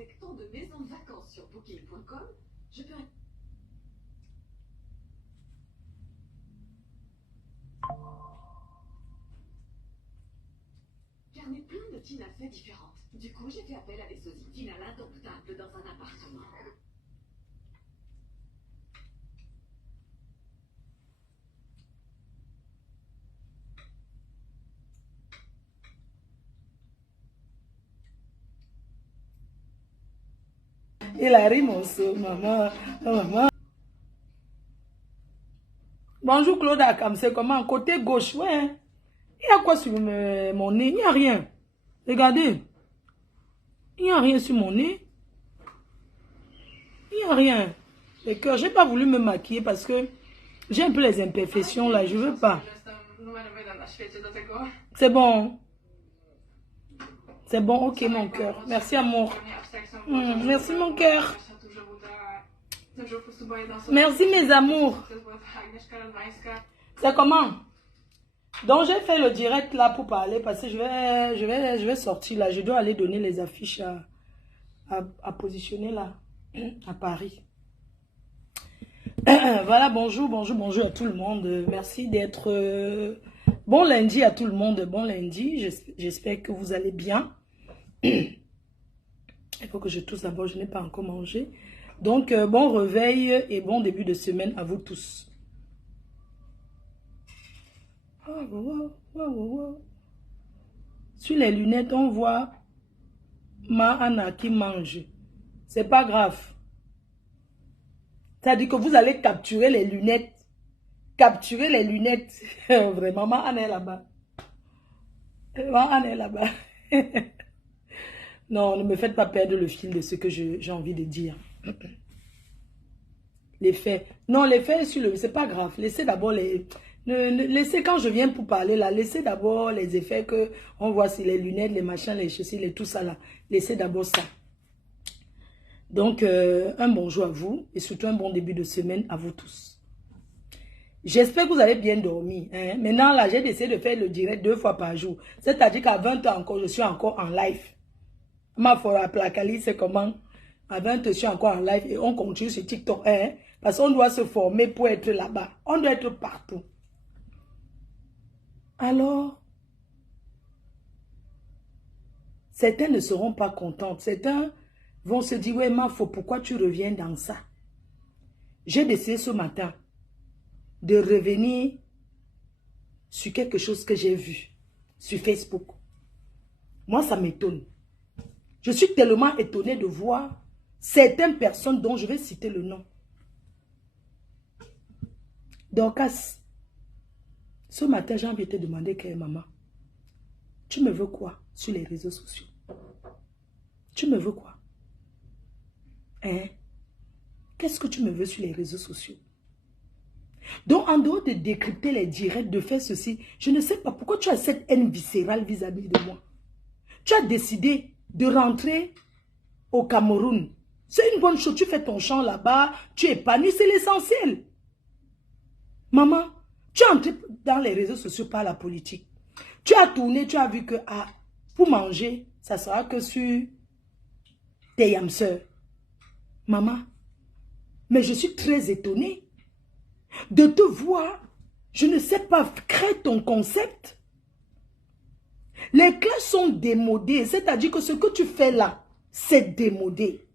avec tant de maisons de vacances sur Booking.com, je peux... J'en ai plein de Tina Fey différentes. Du coup, j'ai fait appel à des sosies Tina l'indomptable dans un appartement. Il arrive mon soeur, maman, maman. Bonjour Claude Akam, c'est comment? Côté gauche, ouais. Il y a quoi sur mon nez? Il n'y a rien. Regardez. Il n'y a rien sur mon nez. Il n'y a rien. Le cœur, je n'ai pas voulu me maquiller parce que j'ai un peu les imperfections là, je ne veux pas. C'est bon. C'est bon, ok mon cœur. Merci amour. Merci mon cœur. Merci mes amours. C'est comment? Donc j'ai fait le direct là pour parler parce que je vais sortir là. Je dois aller donner les affiches à positionner là à Paris. Voilà, bonjour à tout le monde. Merci d'être... bon lundi à tout le monde. Bon lundi. J'espère que vous allez bien. Il faut que je tousse d'abord. Je n'ai pas encore mangé. Donc, bon réveil et bon début de semaine à vous tous. Sur les lunettes, on voit Ma Anna qui mange. C'est pas grave. C'est-à-dire que vous allez capturer les lunettes. Capturer les lunettes. Vraiment, Ma Anna est là-bas. Ma Anna est là-bas. Non, ne me faites pas perdre le fil de ce que j'ai envie de dire. Les faits. Non, les faits, c'est pas grave. Laissez d'abord les... laissez quand je viens pour parler là, laissez d'abord les effets que on voit sur les lunettes, les machins, les chaussures, les tout ça là. Laissez d'abord ça. Donc, un bonjour à vous et surtout un bon début de semaine à vous tous. J'espère que vous avez bien dormi. Hein? Maintenant là, j'ai décidé de faire le direct 2 fois par jour. C'est-à-dire qu'à 20 h encore, je suis encore en live. Ma fora placali, c'est comment? À 20 h, je suis encore en live et on continue sur TikTok. Hein? Parce qu'on doit se former pour être là-bas. On doit être partout. Alors, certains ne seront pas contents. Certains vont se dire, ouais, Mafo, pourquoi tu reviens dans ça? J'ai décidé ce matin de revenir sur quelque chose que j'ai vu sur Facebook. Moi, ça m'étonne. Je suis tellement étonnée de voir certaines personnes dont je vais citer le nom. Dorcas, ce matin, j'ai envie de te demander, maman, tu me veux quoi sur les réseaux sociaux? Tu me veux quoi? Hein? Qu'est-ce que tu me veux sur les réseaux sociaux? Donc, en dehors de décrypter les directs, de faire ceci, je ne sais pas pourquoi tu as cette haine viscérale vis-à-vis de moi. Tu as décidé de rentrer au Cameroun. C'est une bonne chose, tu fais ton chant là-bas, tu es épanoui, c'est l'essentiel. Maman, tu es entré dans les réseaux sociaux par la politique. Tu as tourné, tu as vu que pour manger, ça sera que sur tes yamseurs. Maman, mais je suis très étonnée de te voir, je ne sais pas, créer ton concept. Les classes sont démodées, c'est-à-dire que ce que tu fais là, c'est démodé.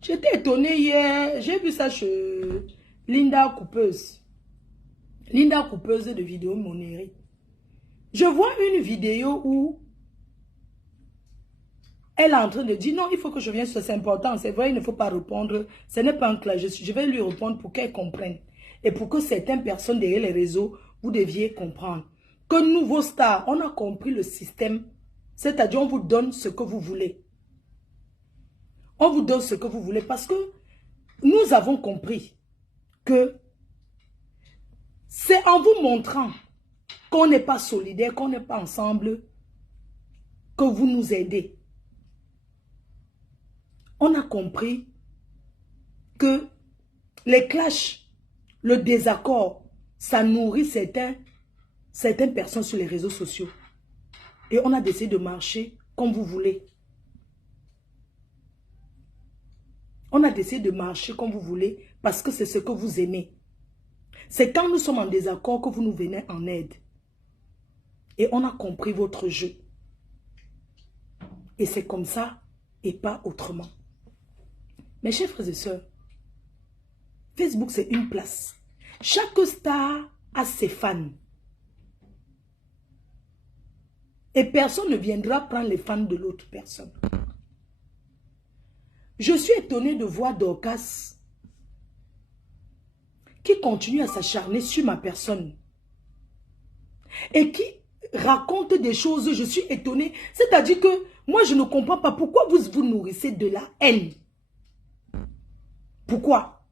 J'étais étonnée hier, j'ai vu ça chez Linda Coupeuse. Linda Coupeuse de vidéo Monéré. Je vois une vidéo où elle est en train de dire non, il faut que je vienne, c'est important, c'est vrai, il ne faut pas répondre. Ce n'est pas un clash, je vais lui répondre pour qu'elle comprenne. Et pour que certaines personnes derrière les réseaux, vous deviez comprendre. Que nous, vos stars, on a compris le système. C'est-à-dire, on vous donne ce que vous voulez. On vous donne ce que vous voulez parce que nous avons compris que c'est en vous montrant qu'on n'est pas solidaire, qu'on n'est pas ensemble, que vous nous aidez. On a compris que les clashs, le désaccord, ça nourrit certaines personnes sur les réseaux sociaux. Et on a décidé de marcher comme vous voulez. On a décidé de marcher comme vous voulez parce que c'est ce que vous aimez. C'est quand nous sommes en désaccord que vous nous venez en aide. Et on a compris votre jeu. Et c'est comme ça et pas autrement. Mes chers frères et sœurs, Facebook c'est une place. Chaque star a ses fans. Et personne ne viendra prendre les fans de l'autre personne. Je suis étonnée de voir Dorcas qui continue à s'acharner sur ma personne. Et qui raconte des choses, je suis étonnée. C'est-à-dire que moi je ne comprends pas pourquoi vous vous nourrissez de la haine. Pourquoi?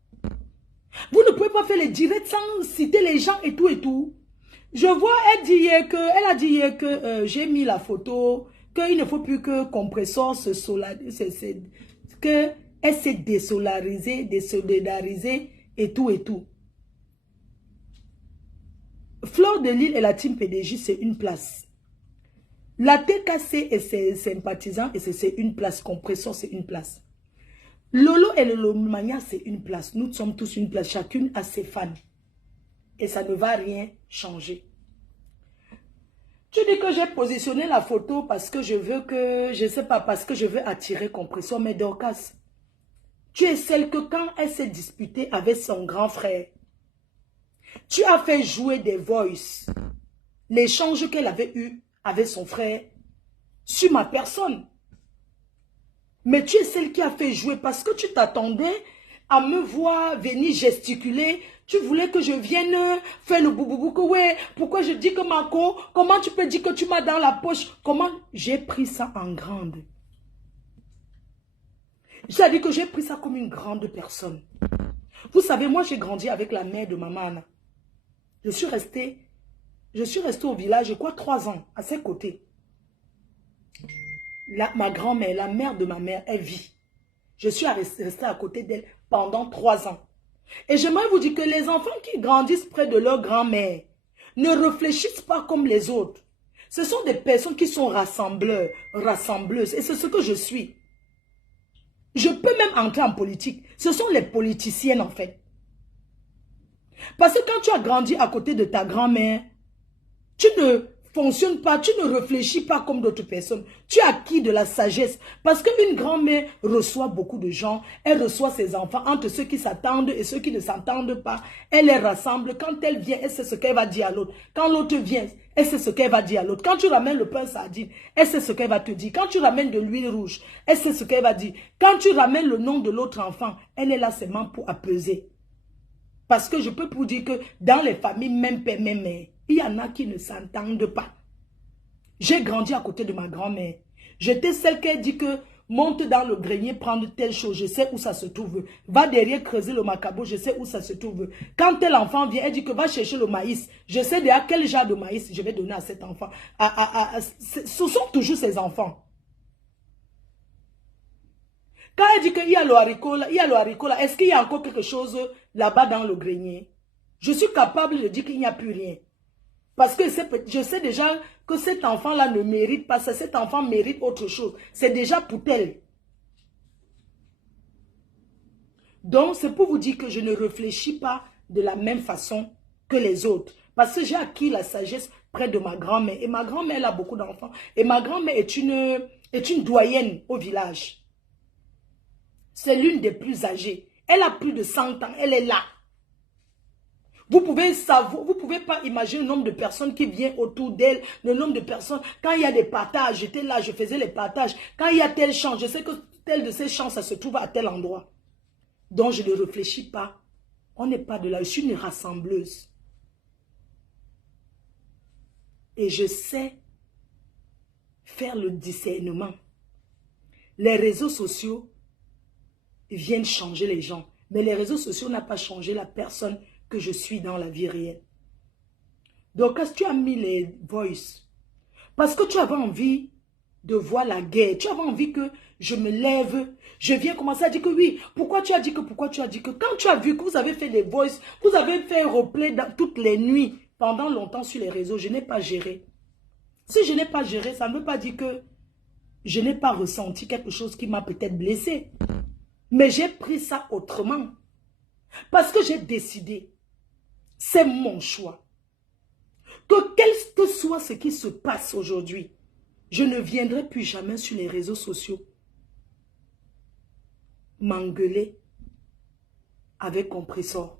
Vous ne pouvez pas faire les directs sans citer les gens et tout et tout. Je vois, elle a dit hier que j'ai mis la photo, qu'il ne faut plus que compresseur se solarise, qu'elle s'est désolarisée, désolidarisée et tout et tout. Fleur de Lille et la team PDJ, c'est une place. La TKC et ses sympathisants, c'est une place. Compresseur, c'est une place. Lolo et le Lomania, c'est une place. Nous sommes tous une place. Chacune a ses fans. Et ça ne va rien changer. Tu dis que j'ai positionné la photo parce que je veux que, je ne sais pas, parce que je veux attirer Compresseur. Mais Dorcas, tu es celle que quand elle s'est disputée avec son grand frère, tu as fait jouer des voices. L'échange qu'elle avait eu avec son frère sur ma personne. Mais tu es celle qui a fait jouer parce que tu t'attendais à me voir venir gesticuler. Tu voulais que je vienne faire le bouboubou que ouais. Pourquoi je dis que Marco, comment tu peux dire que tu m'as dans la poche? Comment? J'ai pris ça en grande. J'ai dit que j'ai pris ça comme une grande personne. Vous savez, moi j'ai grandi avec la mère de maman Anna. Je suis restée au village, je crois 3 ans, à ses côtés. Ma grand-mère, la mère de ma mère, elle vit. Je suis restée à côté d'elle pendant 3 ans. Et j'aimerais vous dire que les enfants qui grandissent près de leur grand-mère ne réfléchissent pas comme les autres. Ce sont des personnes qui sont rassembleurs, rassembleuses. Et c'est ce que je suis. Je peux même entrer en politique. Ce sont les politiciennes en fait. Parce que quand tu as grandi à côté de ta grand-mère, tu ne fonctionnes pas, tu ne réfléchis pas comme d'autres personnes. Tu as acquis de la sagesse. Parce qu'une grand-mère reçoit beaucoup de gens. Elle reçoit ses enfants entre ceux qui s'attendent et ceux qui ne s'entendent pas. Elle les rassemble. Quand elle vient, elle sait ce qu'elle va dire à l'autre. Quand l'autre vient, elle sait ce qu'elle va dire à l'autre. Quand tu ramènes le pain sardine, elle sait ce qu'elle va te dire. Quand tu ramènes de l'huile rouge, elle sait ce qu'elle va dire. Quand tu ramènes le nom de l'autre enfant, elle est là seulement pour apaiser. Parce que je peux vous dire que dans les familles, même père, même mère, il y en a qui ne s'entendent pas. J'ai grandi à côté de ma grand-mère. J'étais celle qui dit que monte dans le grenier, prendre telle chose, je sais où ça se trouve. Va derrière creuser le macabo, je sais où ça se trouve. Quand tel enfant vient, elle dit que va chercher le maïs. Je sais déjà quel genre de maïs je vais donner à cet enfant. Ce sont toujours ses enfants. Quand elle dit qu'il y a le haricot là, est-ce qu'il y a encore quelque chose là-bas dans le grenier? Je suis capable de dire qu'il n'y a plus rien. Parce que je sais déjà que cet enfant-là ne mérite pas ça. Cet enfant mérite autre chose. C'est déjà pour elle. Donc, c'est pour vous dire que je ne réfléchis pas de la même façon que les autres. Parce que j'ai acquis la sagesse près de ma grand-mère. Et ma grand-mère, elle a beaucoup d'enfants. Et ma grand-mère est une doyenne au village. C'est l'une des plus âgées. Elle a plus de 100 ans. Elle est là. Vous pouvez savoir, vous pouvez pas imaginer le nombre de personnes qui viennent autour d'elle, le nombre de personnes. Quand il y a des partages, j'étais là, je faisais les partages. Quand il y a tel champ, je sais que tel de ces champs, ça se trouve à tel endroit. Donc je ne réfléchis pas. On n'est pas de là. Je suis une rassembleuse. Et je sais faire le discernement. Les réseaux sociaux viennent changer les gens. Mais les réseaux sociaux n'ont pas changé la personne que je suis dans la vie réelle. Donc, quand tu as mis les voices, parce que tu avais envie de voir la guerre, tu avais envie que je me lève, je viens commencer à dire que oui, pourquoi tu as dit que, quand tu as vu que vous avez fait des voices, vous avez fait replay dans toutes les nuits, pendant longtemps sur les réseaux, je n'ai pas géré. Si je n'ai pas géré, ça ne veut pas dire que je n'ai pas ressenti quelque chose qui m'a peut-être blessé. Mais j'ai pris ça autrement. Parce que j'ai décidé, c'est mon choix, que quel que soit ce qui se passe aujourd'hui, je ne viendrai plus jamais sur les réseaux sociaux m'engueuler avec compresseur.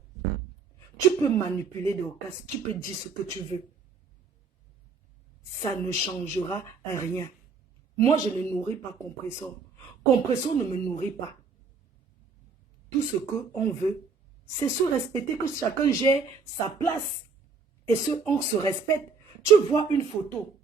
Tu peux manipuler Dorcas, tu peux dire ce que tu veux. Ça ne changera rien. Moi, je ne nourris pas compresseur. Compresseur ne me nourrit pas. Tout ce qu'on veut, c'est se respecter, que chacun ait sa place. Et on se respecte. Tu vois une photo.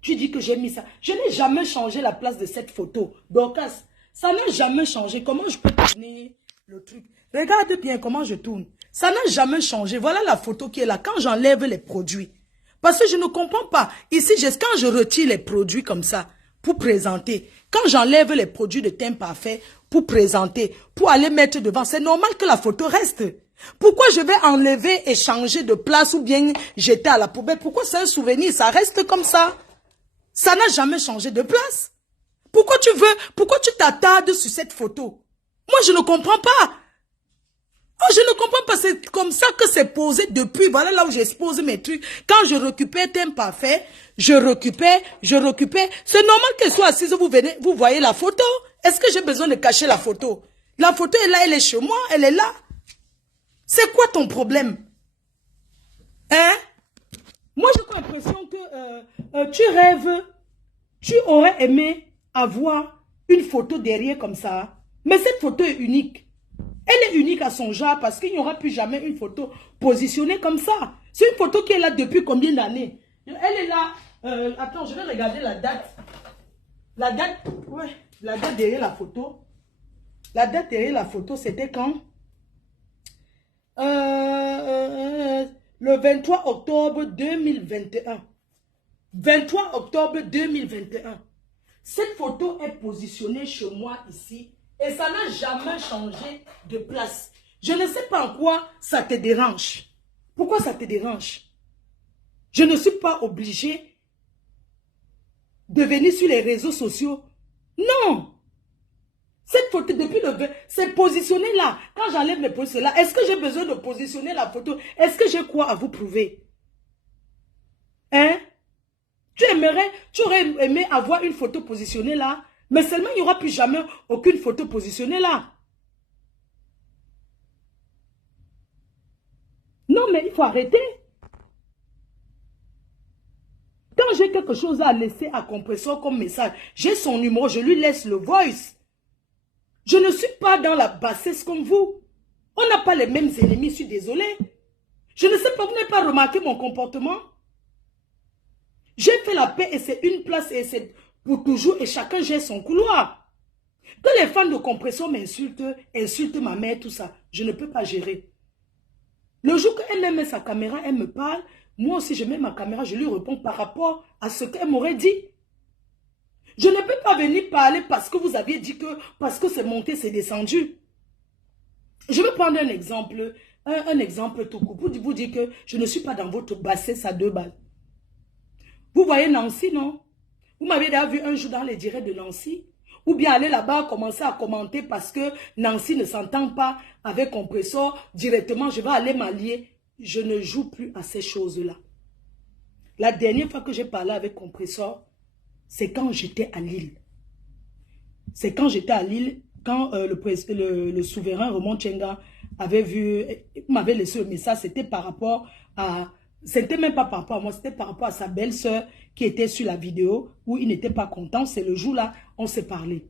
Tu dis que j'ai mis ça. Je n'ai jamais changé la place de cette photo. Dorcas, ça n'a jamais changé. Comment je peux tourner le truc? Regarde bien comment je tourne. Ça n'a jamais changé. Voilà la photo qui est là. Quand j'enlève les produits. Parce que je ne comprends pas. Ici, quand je retire les produits comme ça, pour présenter. Quand j'enlève les produits de teint parfait, pour présenter, pour aller mettre devant, c'est normal que la photo reste. Pourquoi je vais enlever et changer de place ou bien jeter à la poubelle? Pourquoi c'est un souvenir? Ça reste comme ça. Ça n'a jamais changé de place. Pourquoi tu t'attardes sur cette photo? Moi, je ne comprends pas. Oh, je ne comprends pas, c'est comme ça que c'est posé depuis. Voilà là où j'expose mes trucs. Quand je récupère thème parfait, je récupère. C'est normal qu'elle soit assise, vous voyez la photo. Est-ce que j'ai besoin de cacher la photo? La photo est là, elle est chez moi, elle est là. C'est quoi ton problème? Hein? Moi, j'ai l'impression que tu rêves, tu aurais aimé avoir une photo derrière comme ça. Mais cette photo est unique. Elle est unique à son genre parce qu'il n'y aura plus jamais une photo positionnée comme ça. C'est une photo qui est là depuis combien d'années? Elle est là. Attends, je vais regarder la date. La date, ouais, la date derrière la photo. La date derrière la photo, c'était quand? Le 23 octobre 2021. 23 octobre 2021. Cette photo est positionnée chez moi ici. Et ça n'a jamais changé de place. Je ne sais pas en quoi ça te dérange. Pourquoi ça te dérange? Je ne suis pas obligée de venir sur les réseaux sociaux. Non. Cette photo, depuis le 20, c'est positionné là. Quand j'enlève mes positions là, est-ce que j'ai besoin de positionner la photo? Est-ce que j'ai quoi à vous prouver? Hein? Tu aurais aimé avoir une photo positionnée là? Mais seulement, il n'y aura plus jamais aucune photo positionnée là. Non, mais il faut arrêter. Quand j'ai quelque chose à laisser à compresseur comme message, j'ai son numéro, je lui laisse le voice. Je ne suis pas dans la bassesse comme vous. On n'a pas les mêmes ennemis, je suis désolée. Je ne sais pas, vous n'avez pas remarqué mon comportement? J'ai fait la paix et c'est une place et c'est pour toujours et chacun gère son couloir. Que les fans de compression insultent ma mère, tout ça, je ne peux pas gérer. Le jour qu'elle met sa caméra, elle me parle, moi aussi je mets ma caméra, je lui réponds par rapport à ce qu'elle m'aurait dit. Je ne peux pas venir parler parce que vous aviez dit que, parce que c'est monté, c'est descendu. Je vais prendre un exemple tout court, pour vous dire que je ne suis pas dans votre bassesse à 2 balles. Vous voyez Nancy, non? Vous m'avez déjà vu un jour dans les directs de Nancy? Ou bien aller là-bas commencer à commenter parce que Nancy ne s'entend pas avec compresseur. Directement, je vais aller m'allier. Je ne joue plus à ces choses-là. La dernière fois que j'ai parlé avec compresseur, c'est quand j'étais à Lille. C'est quand j'étais à Lille, quand le souverain Raymond Tchenga m'avait laissé le message. C'était par rapport à... C'était même pas par rapport à moi, c'était par rapport à sa belle-sœur qui était sur la vidéo où il n'était pas content. C'est le jour-là, on s'est parlé.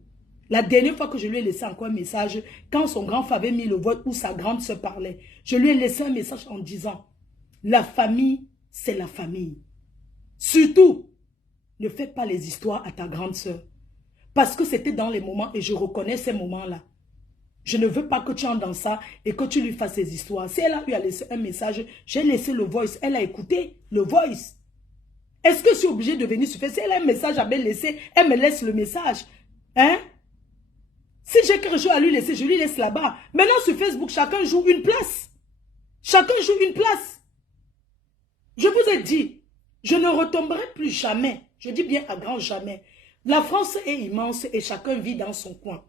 La dernière fois que je lui ai laissé encore un message, quand son grand frère avait mis le vote où sa grande sœur parlait, je lui ai laissé un message en disant, la famille, c'est la famille. Surtout, ne fais pas les histoires à ta grande sœur. Parce que c'était dans les moments, et je reconnais ces moments-là. Je ne veux pas que tu entres dans ça et que tu lui fasses ces histoires. Si elle a eu à laisser un message, j'ai laissé le voice. Elle a écouté le voice. Est-ce que je suis obligée de venir sur Facebook? Si elle a un message à me laisser, elle me laisse le message. Hein? Si j'ai quelque chose à lui laisser, je lui laisse là-bas. Maintenant sur Facebook, chacun joue une place. Chacun joue une place. Je vous ai dit, je ne retomberai plus jamais. Je dis bien à grand jamais. La France est immense et chacun vit dans son coin.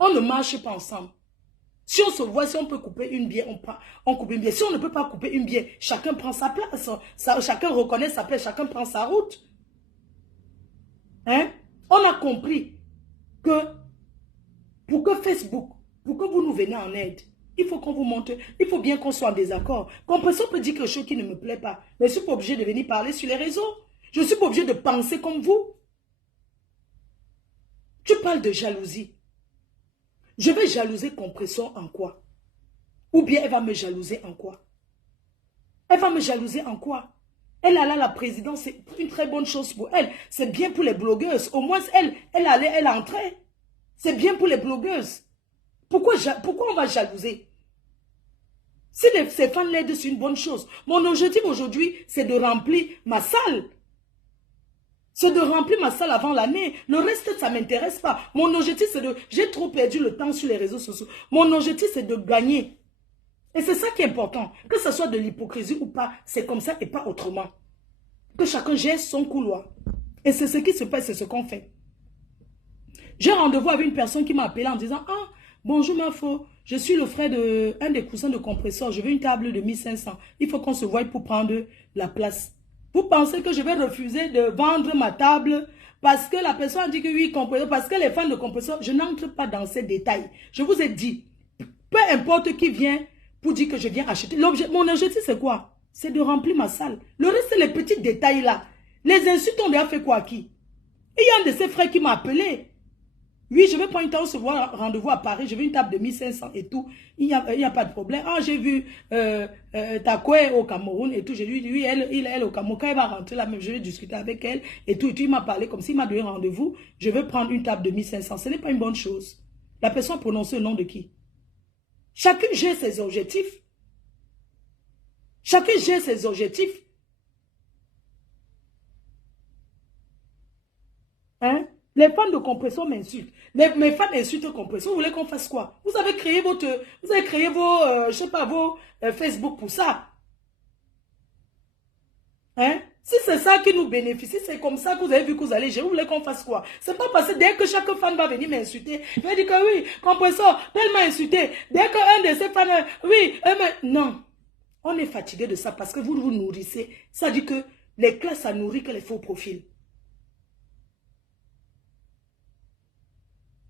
On ne marche pas ensemble. Si on se voit, si on peut couper une bière, on coupe une bière. Si on ne peut pas couper une bière, chacun prend sa place. Chacun reconnaît sa place, chacun prend sa route. Hein? On a compris que pour que Facebook, pour que vous nous venez en aide, il faut qu'on vous montre, il faut bien qu'on soit en désaccord. Compresseur peut dire quelque chose qui ne me plaît pas, mais je ne suis pas obligé de venir parler sur les réseaux. Je ne suis pas obligé de penser comme vous. Tu parles de jalousie. Je vais jalouser Compresseur en quoi? Ou bien elle va me jalouser en quoi? Elle va me jalouser en quoi? Elle a là la présidence, c'est une très bonne chose pour elle. C'est bien pour les blogueuses. Au moins, elle entrait. C'est bien pour les blogueuses. Pourquoi on va jalouser? Si ces fans l'aident, c'est une bonne chose. Mon objectif aujourd'hui, c'est de remplir ma salle. C'est de remplir ma salle avant l'année. Le reste, ça ne m'intéresse pas. Mon objectif, c'est de... J'ai trop perdu le temps sur les réseaux sociaux. Mon objectif, c'est de gagner. Et c'est ça qui est important. Que ce soit de l'hypocrisie ou pas, c'est comme ça et pas autrement. Que chacun gère son couloir. Et c'est ce qui se passe, c'est ce qu'on fait. J'ai rendez-vous avec une personne qui m'a appelé en disant « Ah, bonjour Mafo, je suis le frère d'un des cousins de Compresseur. Je veux une table de 1500. Il faut qu'on se voie pour prendre la place. » Vous pensez que je vais refuser de vendre ma table parce que la personne a dit que oui, Compresseur, parce que les fans de Compresseur, je n'entre pas dans ces détails. Je vous ai dit, peu importe qui vient pour dire que je viens acheter. Mon objectif, c'est quoi? C'est de remplir ma salle. Le reste, c'est les petits détails là. Les insultes ont déjà fait quoi à qui? Il y a un de ses frères qui m'a appelé. Oui, je vais prendre une table, se voir rendez-vous à Paris. Je veux une table de 1500 et tout. Il n'y a pas de problème. Ah, j'ai vu Takwe au Cameroun et tout. J'ai dit, oui, elle au Cameroun. Quand elle va rentrer là, même, je vais discuter avec elle et tout. Et tout, il m'a parlé comme s'il m'a donné rendez-vous. Je veux prendre une table de 1500. Ce n'est pas une bonne chose. La personne a prononcé le nom de qui? Chacun gère ses objectifs. Chacun gère ses objectifs. Hein? Les fans de Compresseur m'insultent. Mes fans insultent Compresseur. Vous voulez qu'on fasse quoi? Vous avez créé vos, je sais pas, vos Facebook pour ça. Hein? Si c'est ça qui nous bénéficie, c'est comme ça que vous avez vu que vous allez gérer. Vous voulez qu'on fasse quoi? C'est pas parce que dès que chaque fan va venir m'insulter, je vais dire que oui, Compresseur, elle m'a insulté. Dès qu'un de ces fans, oui, non. On est fatigué de ça parce que vous vous nourrissez. Ça dit que les classes, ça nourrit que les faux profils.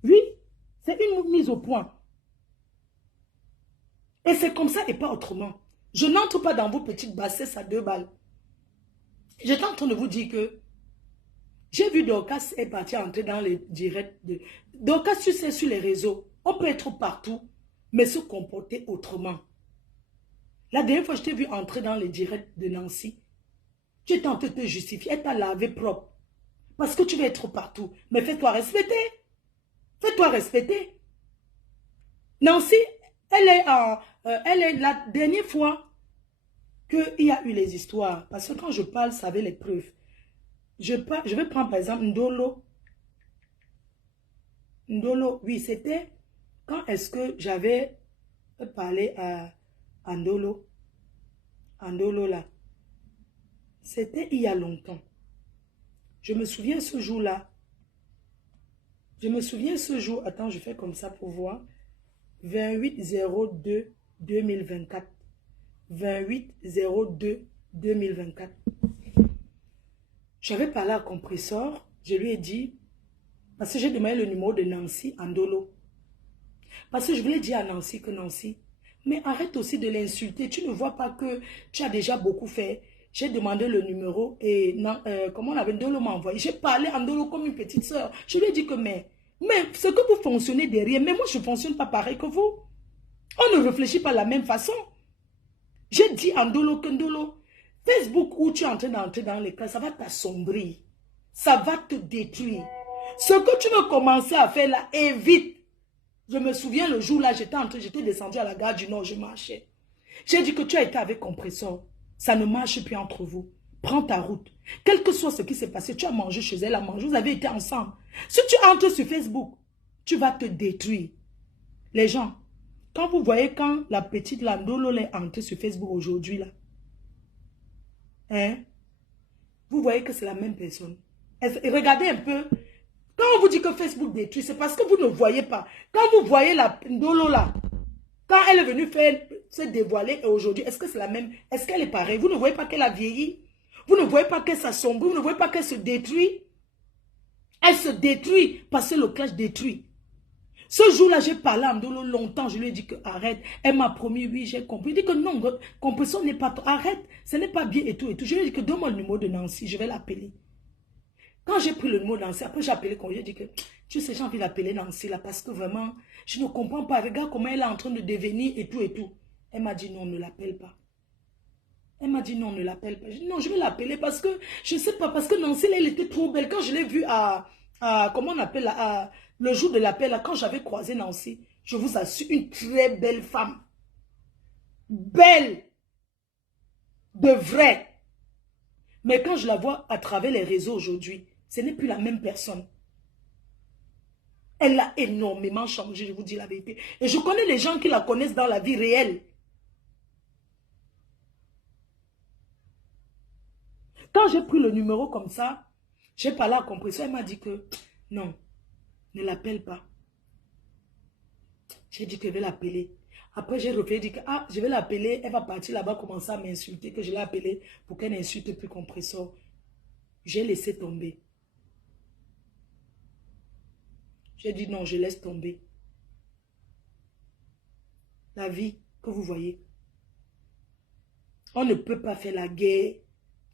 Oui, c'est une mise au point. Et c'est comme ça et pas autrement. Je n'entre pas dans vos petites bassesses à 2 balles. J'étais en train de vous dire que j'ai vu Dorcas est partie entrer dans les directs. Dorcas, tu sais, sur les réseaux, on peut être partout, mais se comporter autrement. La dernière fois, je t'ai vu entrer dans les directs de Nancy. Tu es en train de te justifier, elle t'a lavé propre. Parce que tu veux être partout. Mais fais-toi respecter. Fais-toi respecter. Nancy, elle est la dernière fois qu'il y a eu les histoires. Parce que quand je parle, ça avait les preuves. Je vais prendre par exemple Ndolo. Ndolo, oui, c'était quand est-ce que j'avais parlé à Ndolo. Ndolo là. C'était il y a longtemps. Je me souviens ce jour-là. Je me souviens ce jour. Attends, je fais comme ça pour voir. 28-02-2024. 28-02-2024. J'avais parlé à Compresseur. Je lui ai dit, parce que j'ai demandé le numéro de Nancy Ndolo. Parce que je voulais dire à Nancy que Nancy, mais arrête aussi de l'insulter. Tu ne vois pas que tu as déjà beaucoup fait. J'ai demandé le numéro et comment on avait Ndolo m'a envoyé. J'ai parlé à Ndolo comme une petite soeur. Je lui ai dit que mais ce que vous fonctionnez derrière, mais moi je ne fonctionne pas pareil que vous. On ne réfléchit pas de la même façon. J'ai dit à Ndolo que Ndolo, Facebook où tu es en train d'entrer dans les classes, ça va t'assombrir. Ça va te détruire. Ce que tu veux commencer à faire là, évite. Je me souviens le jour là, j'étais descendu à la gare du Nord, je marchais. J'ai dit que tu as été avec Compresseur. Ça ne marche plus entre vous. Prends ta route. Quel que soit ce qui s'est passé, tu as mangé chez elle, vous avez été ensemble. Si tu entres sur Facebook, tu vas te détruire. Les gens, quand vous voyez quand la petite Ndolo est entrée sur Facebook aujourd'hui là, hein, vous voyez que c'est la même personne. Et regardez un peu, Quand on vous dit que Facebook détruit, c'est parce que vous ne voyez pas. Quand vous voyez la Ndolo là, quand elle est venue se dévoiler aujourd'hui, est-ce que c'est la même? Est-ce qu'elle est pareille? Vous ne voyez pas qu'elle a vieilli? Vous ne voyez pas qu'elle s'assombrit? Vous ne voyez pas qu'elle se détruit? Elle se détruit parce que le clash détruit. Ce jour-là, j'ai parlé à Ndolo longtemps. Je lui ai dit que arrête. Elle m'a promis, oui, j'ai compris. Il dit que non, compression n'est pas... Arrête, ce n'est pas bien et tout et tout. Je lui ai dit que donne-moi le numéro de Nancy, je vais l'appeler. Quand j'ai pris le numéro de Nancy, après j'ai appelé quand j'ai dit que tu sais, j'ai envie d'appeler Nancy là parce que vraiment, je ne comprends pas. Regarde comment elle est en train de devenir et tout et tout. Elle m'a dit non, ne l'appelle pas. Elle m'a dit non, ne l'appelle pas. Je dit, non, je vais l'appeler parce que, je ne sais pas, parce que Nancy, elle était trop belle. Quand je l'ai vue comment on appelle, le jour de l'appel, quand j'avais croisé Nancy, je vous assure, une très belle femme. Belle. De vrai. Mais quand je la vois à travers les réseaux aujourd'hui, ce n'est plus la même personne. Elle a énormément changé, je vous dis la vérité. Et je connais les gens qui la connaissent dans la vie réelle. Quand j'ai pris le numéro comme ça, j'ai parlé à Compression, elle m'a dit que non, ne l'appelle pas. J'ai dit que je vais l'appeler. Après, j'ai refait, dit que je vais l'appeler, elle va partir là-bas, commencer à m'insulter, que je l'ai appelée pour qu'elle n'insulte plus Compressor. J'ai laissé tomber. J'ai dit non, je laisse tomber. La vie que vous voyez, on ne peut pas faire la guerre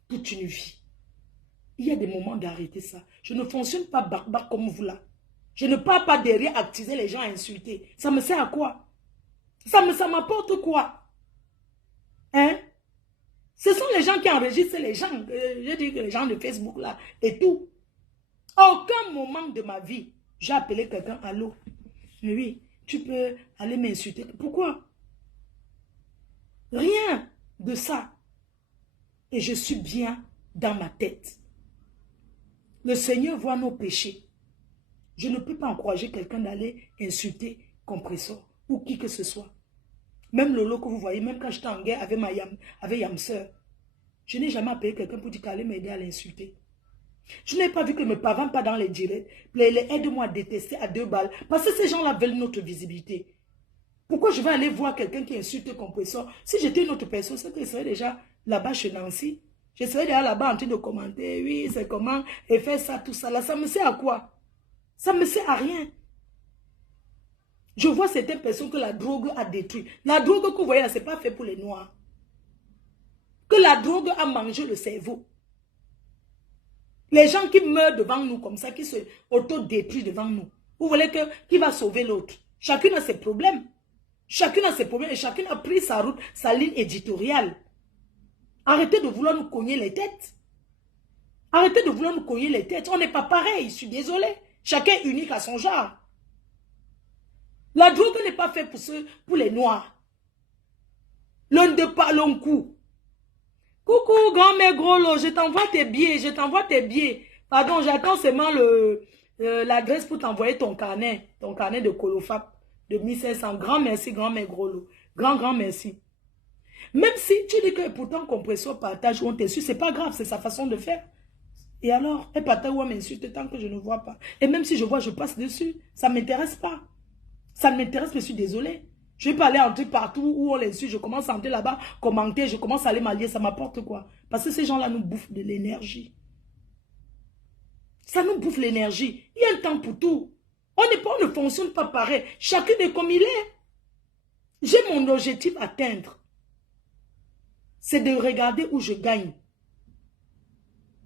toute une vie. Il y a des moments d'arrêter ça. Je ne fonctionne pas barbare comme vous là. Je ne pars pas derrière actiser les gens à insulter. Ça me sert à quoi? Ça m'apporte quoi? Hein? Ce sont les gens qui enregistrent les gens. Je dis que les gens de Facebook là et tout. À aucun moment de ma vie, j'ai appelé quelqu'un, allô? Mais oui, tu peux aller m'insulter. Pourquoi? Rien de ça. Et je suis bien dans ma tête. Le Seigneur voit nos péchés. Je ne peux pas encourager quelqu'un d'aller insulter Compressor ou qui que ce soit. Même Lolo que vous voyez, même quand j'étais en guerre avec Yamseur, je n'ai jamais appelé quelqu'un pour dire qu'elle allait m'aider à l'insulter. Je n'ai pas vu que mes parents pas dans les directs. Aide-moi à détester à 2 balles. Parce que ces gens-là veulent notre visibilité. Pourquoi je vais aller voir quelqu'un qui insulte Compressor? Si j'étais une autre personne, c'est que je serais déjà là-bas chez Nancy. Je serais déjà là-bas en train de commenter. Oui, c'est comment. Et faire ça, tout ça. Là, ça me sert à quoi? Ça ne me sert à rien. Je vois certaines personnes que la drogue a détruit. La drogue que vous voyez là, ce n'est pas fait pour les noirs. Que la drogue a mangé le cerveau. Les gens qui meurent devant nous comme ça, qui se auto-détruisent devant nous. Vous voulez que qui va sauver l'autre? Chacun a ses problèmes. Chacun a ses problèmes et chacun a pris sa route, sa ligne éditoriale. Arrêtez de vouloir nous cogner les têtes. Arrêtez de vouloir nous cogner les têtes. On n'est pas pareil, je suis désolé. Chacun est unique à son genre. La drogue n'est pas faite pour les noirs. L'un de pas long coup. Coucou, grand-mère Grolo, je t'envoie tes billets, Pardon, j'attends seulement l'adresse pour t'envoyer ton carnet de Colofap de 1500. Grand merci, grand-mère Grolo. Grand merci. Même si tu dis que pourtant Compressor partage ou on t'insulte, c'est pas grave, c'est sa façon de faire. Et alors, elle partage ou elle m'insulte tant que je ne vois pas. Et même si je vois, je passe dessus. Ça ne m'intéresse pas. Ça ne m'intéresse, je suis désolée. Je ne vais pas aller entrer partout où on l'insulte. Je commence à entrer là-bas, commenter, je commence à aller m'allier. Ça m'apporte quoi? Parce que ces gens-là nous bouffent de l'énergie. Ça nous bouffe l'énergie. Il y a un temps pour tout. On ne fonctionne pas pareil. Chacun est comme il est. J'ai mon objectif à atteindre. C'est de regarder où je gagne.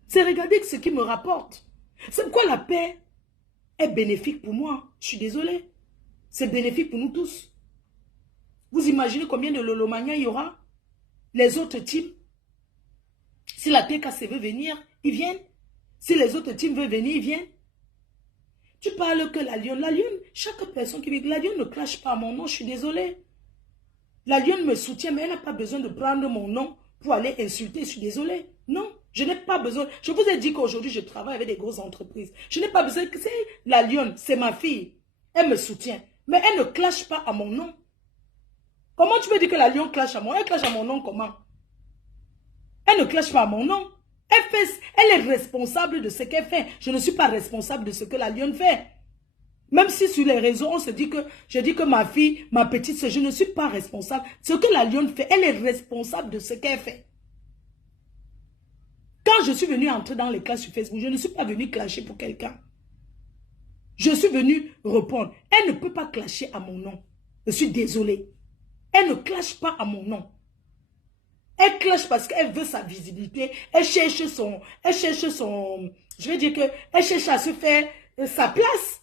C'est regarder ce qui me rapporte. C'est pourquoi la paix est bénéfique pour moi. Je suis désolée. C'est bénéfique pour nous tous. Vous imaginez combien de Lolomania il y aura? Les autres teams. Si la TKC veut venir, ils viennent. Si les autres teams veulent venir, ils viennent. Tu parles que la Lionne, chaque personne qui vit, la Lionne ne crache pas mon nom, je suis désolée. La Lionne me soutient, mais elle n'a pas besoin de prendre mon nom pour aller insulter, je suis désolée. Non, je n'ai pas besoin. Je vous ai dit qu'aujourd'hui, je travaille avec des grosses entreprises. Je n'ai pas besoin que la Lionne, c'est ma fille. Elle me soutient, mais elle ne clash pas à mon nom. Comment tu peux dire que la Lionne clash à mon nom? Elle clash à mon nom comment? Elle ne clash pas à mon nom. Elle elle est responsable de ce qu'elle fait. Je ne suis pas responsable de ce que la lionne fait. Même si sur les réseaux, on se dit que, je dis que ma fille, ma petite soeur, je ne suis pas responsable. Ce que la lionne fait, elle est responsable de ce qu'elle fait. Quand je suis venue entrer dans les classes sur Facebook, je ne suis pas venue clasher pour quelqu'un. Je suis venue répondre. Elle ne peut pas clasher à mon nom. Je suis désolée. Elle ne clash pas à mon nom. Elle clash parce qu'elle veut sa visibilité. Elle cherche son, je vais dire que, elle cherche à se faire sa place.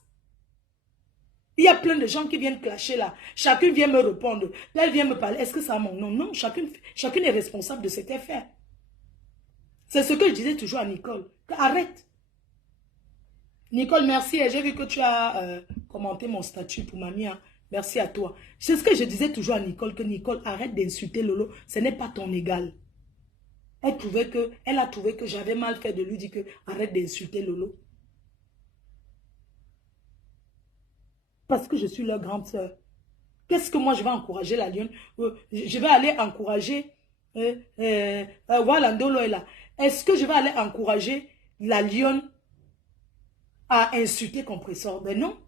Il y a plein de gens qui viennent clasher là. Chacun vient me répondre. Là, elle vient me parler. Est-ce que ça a mon nom? Non, chacune est responsable de ce qu'elle fait. C'est ce que je disais toujours à Nicole. Arrête. Nicole, merci. J'ai vu que tu as commenté mon statut pour mamie. Hein. Merci à toi. C'est ce que je disais toujours à Nicole, que Nicole, arrête d'insulter Lolo. Ce n'est pas ton égal. Elle a trouvé que j'avais mal fait de lui dire que arrête d'insulter Lolo. Parce que je suis leur grande sœur. Qu'est-ce que moi je vais encourager la lionne? Je vais aller encourager voilà, Ndolo est là. Est-ce que je vais aller encourager la lionne à insulter compresseur? Ben non.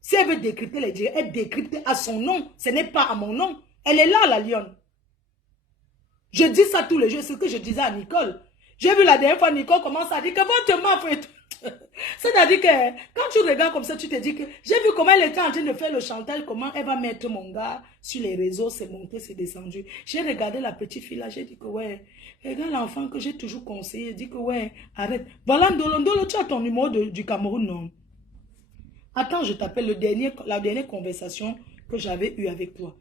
Si elle veut décrypter les dires, elle décrypte à son nom. Ce n'est pas à mon nom. Elle est là, la lionne. Je dis ça tous les jours. C'est ce que je disais à Nicole. J'ai vu la dernière fois, Nicole commence à dire que votre meuf et tout. C'est-à-dire que quand tu regardes comme ça, tu te dis que j'ai vu comment elle était en train de faire le chantage, comment elle va mettre mon gars sur les réseaux, c'est monté, c'est descendu. J'ai regardé la petite fille là, j'ai dit que ouais, regarde l'enfant que j'ai toujours conseillé, dit que ouais, arrête. Voilà, Ndolo, tu as ton numéro du Cameroun, non? Attends, je t'appelle la dernière conversation que j'avais eue avec toi.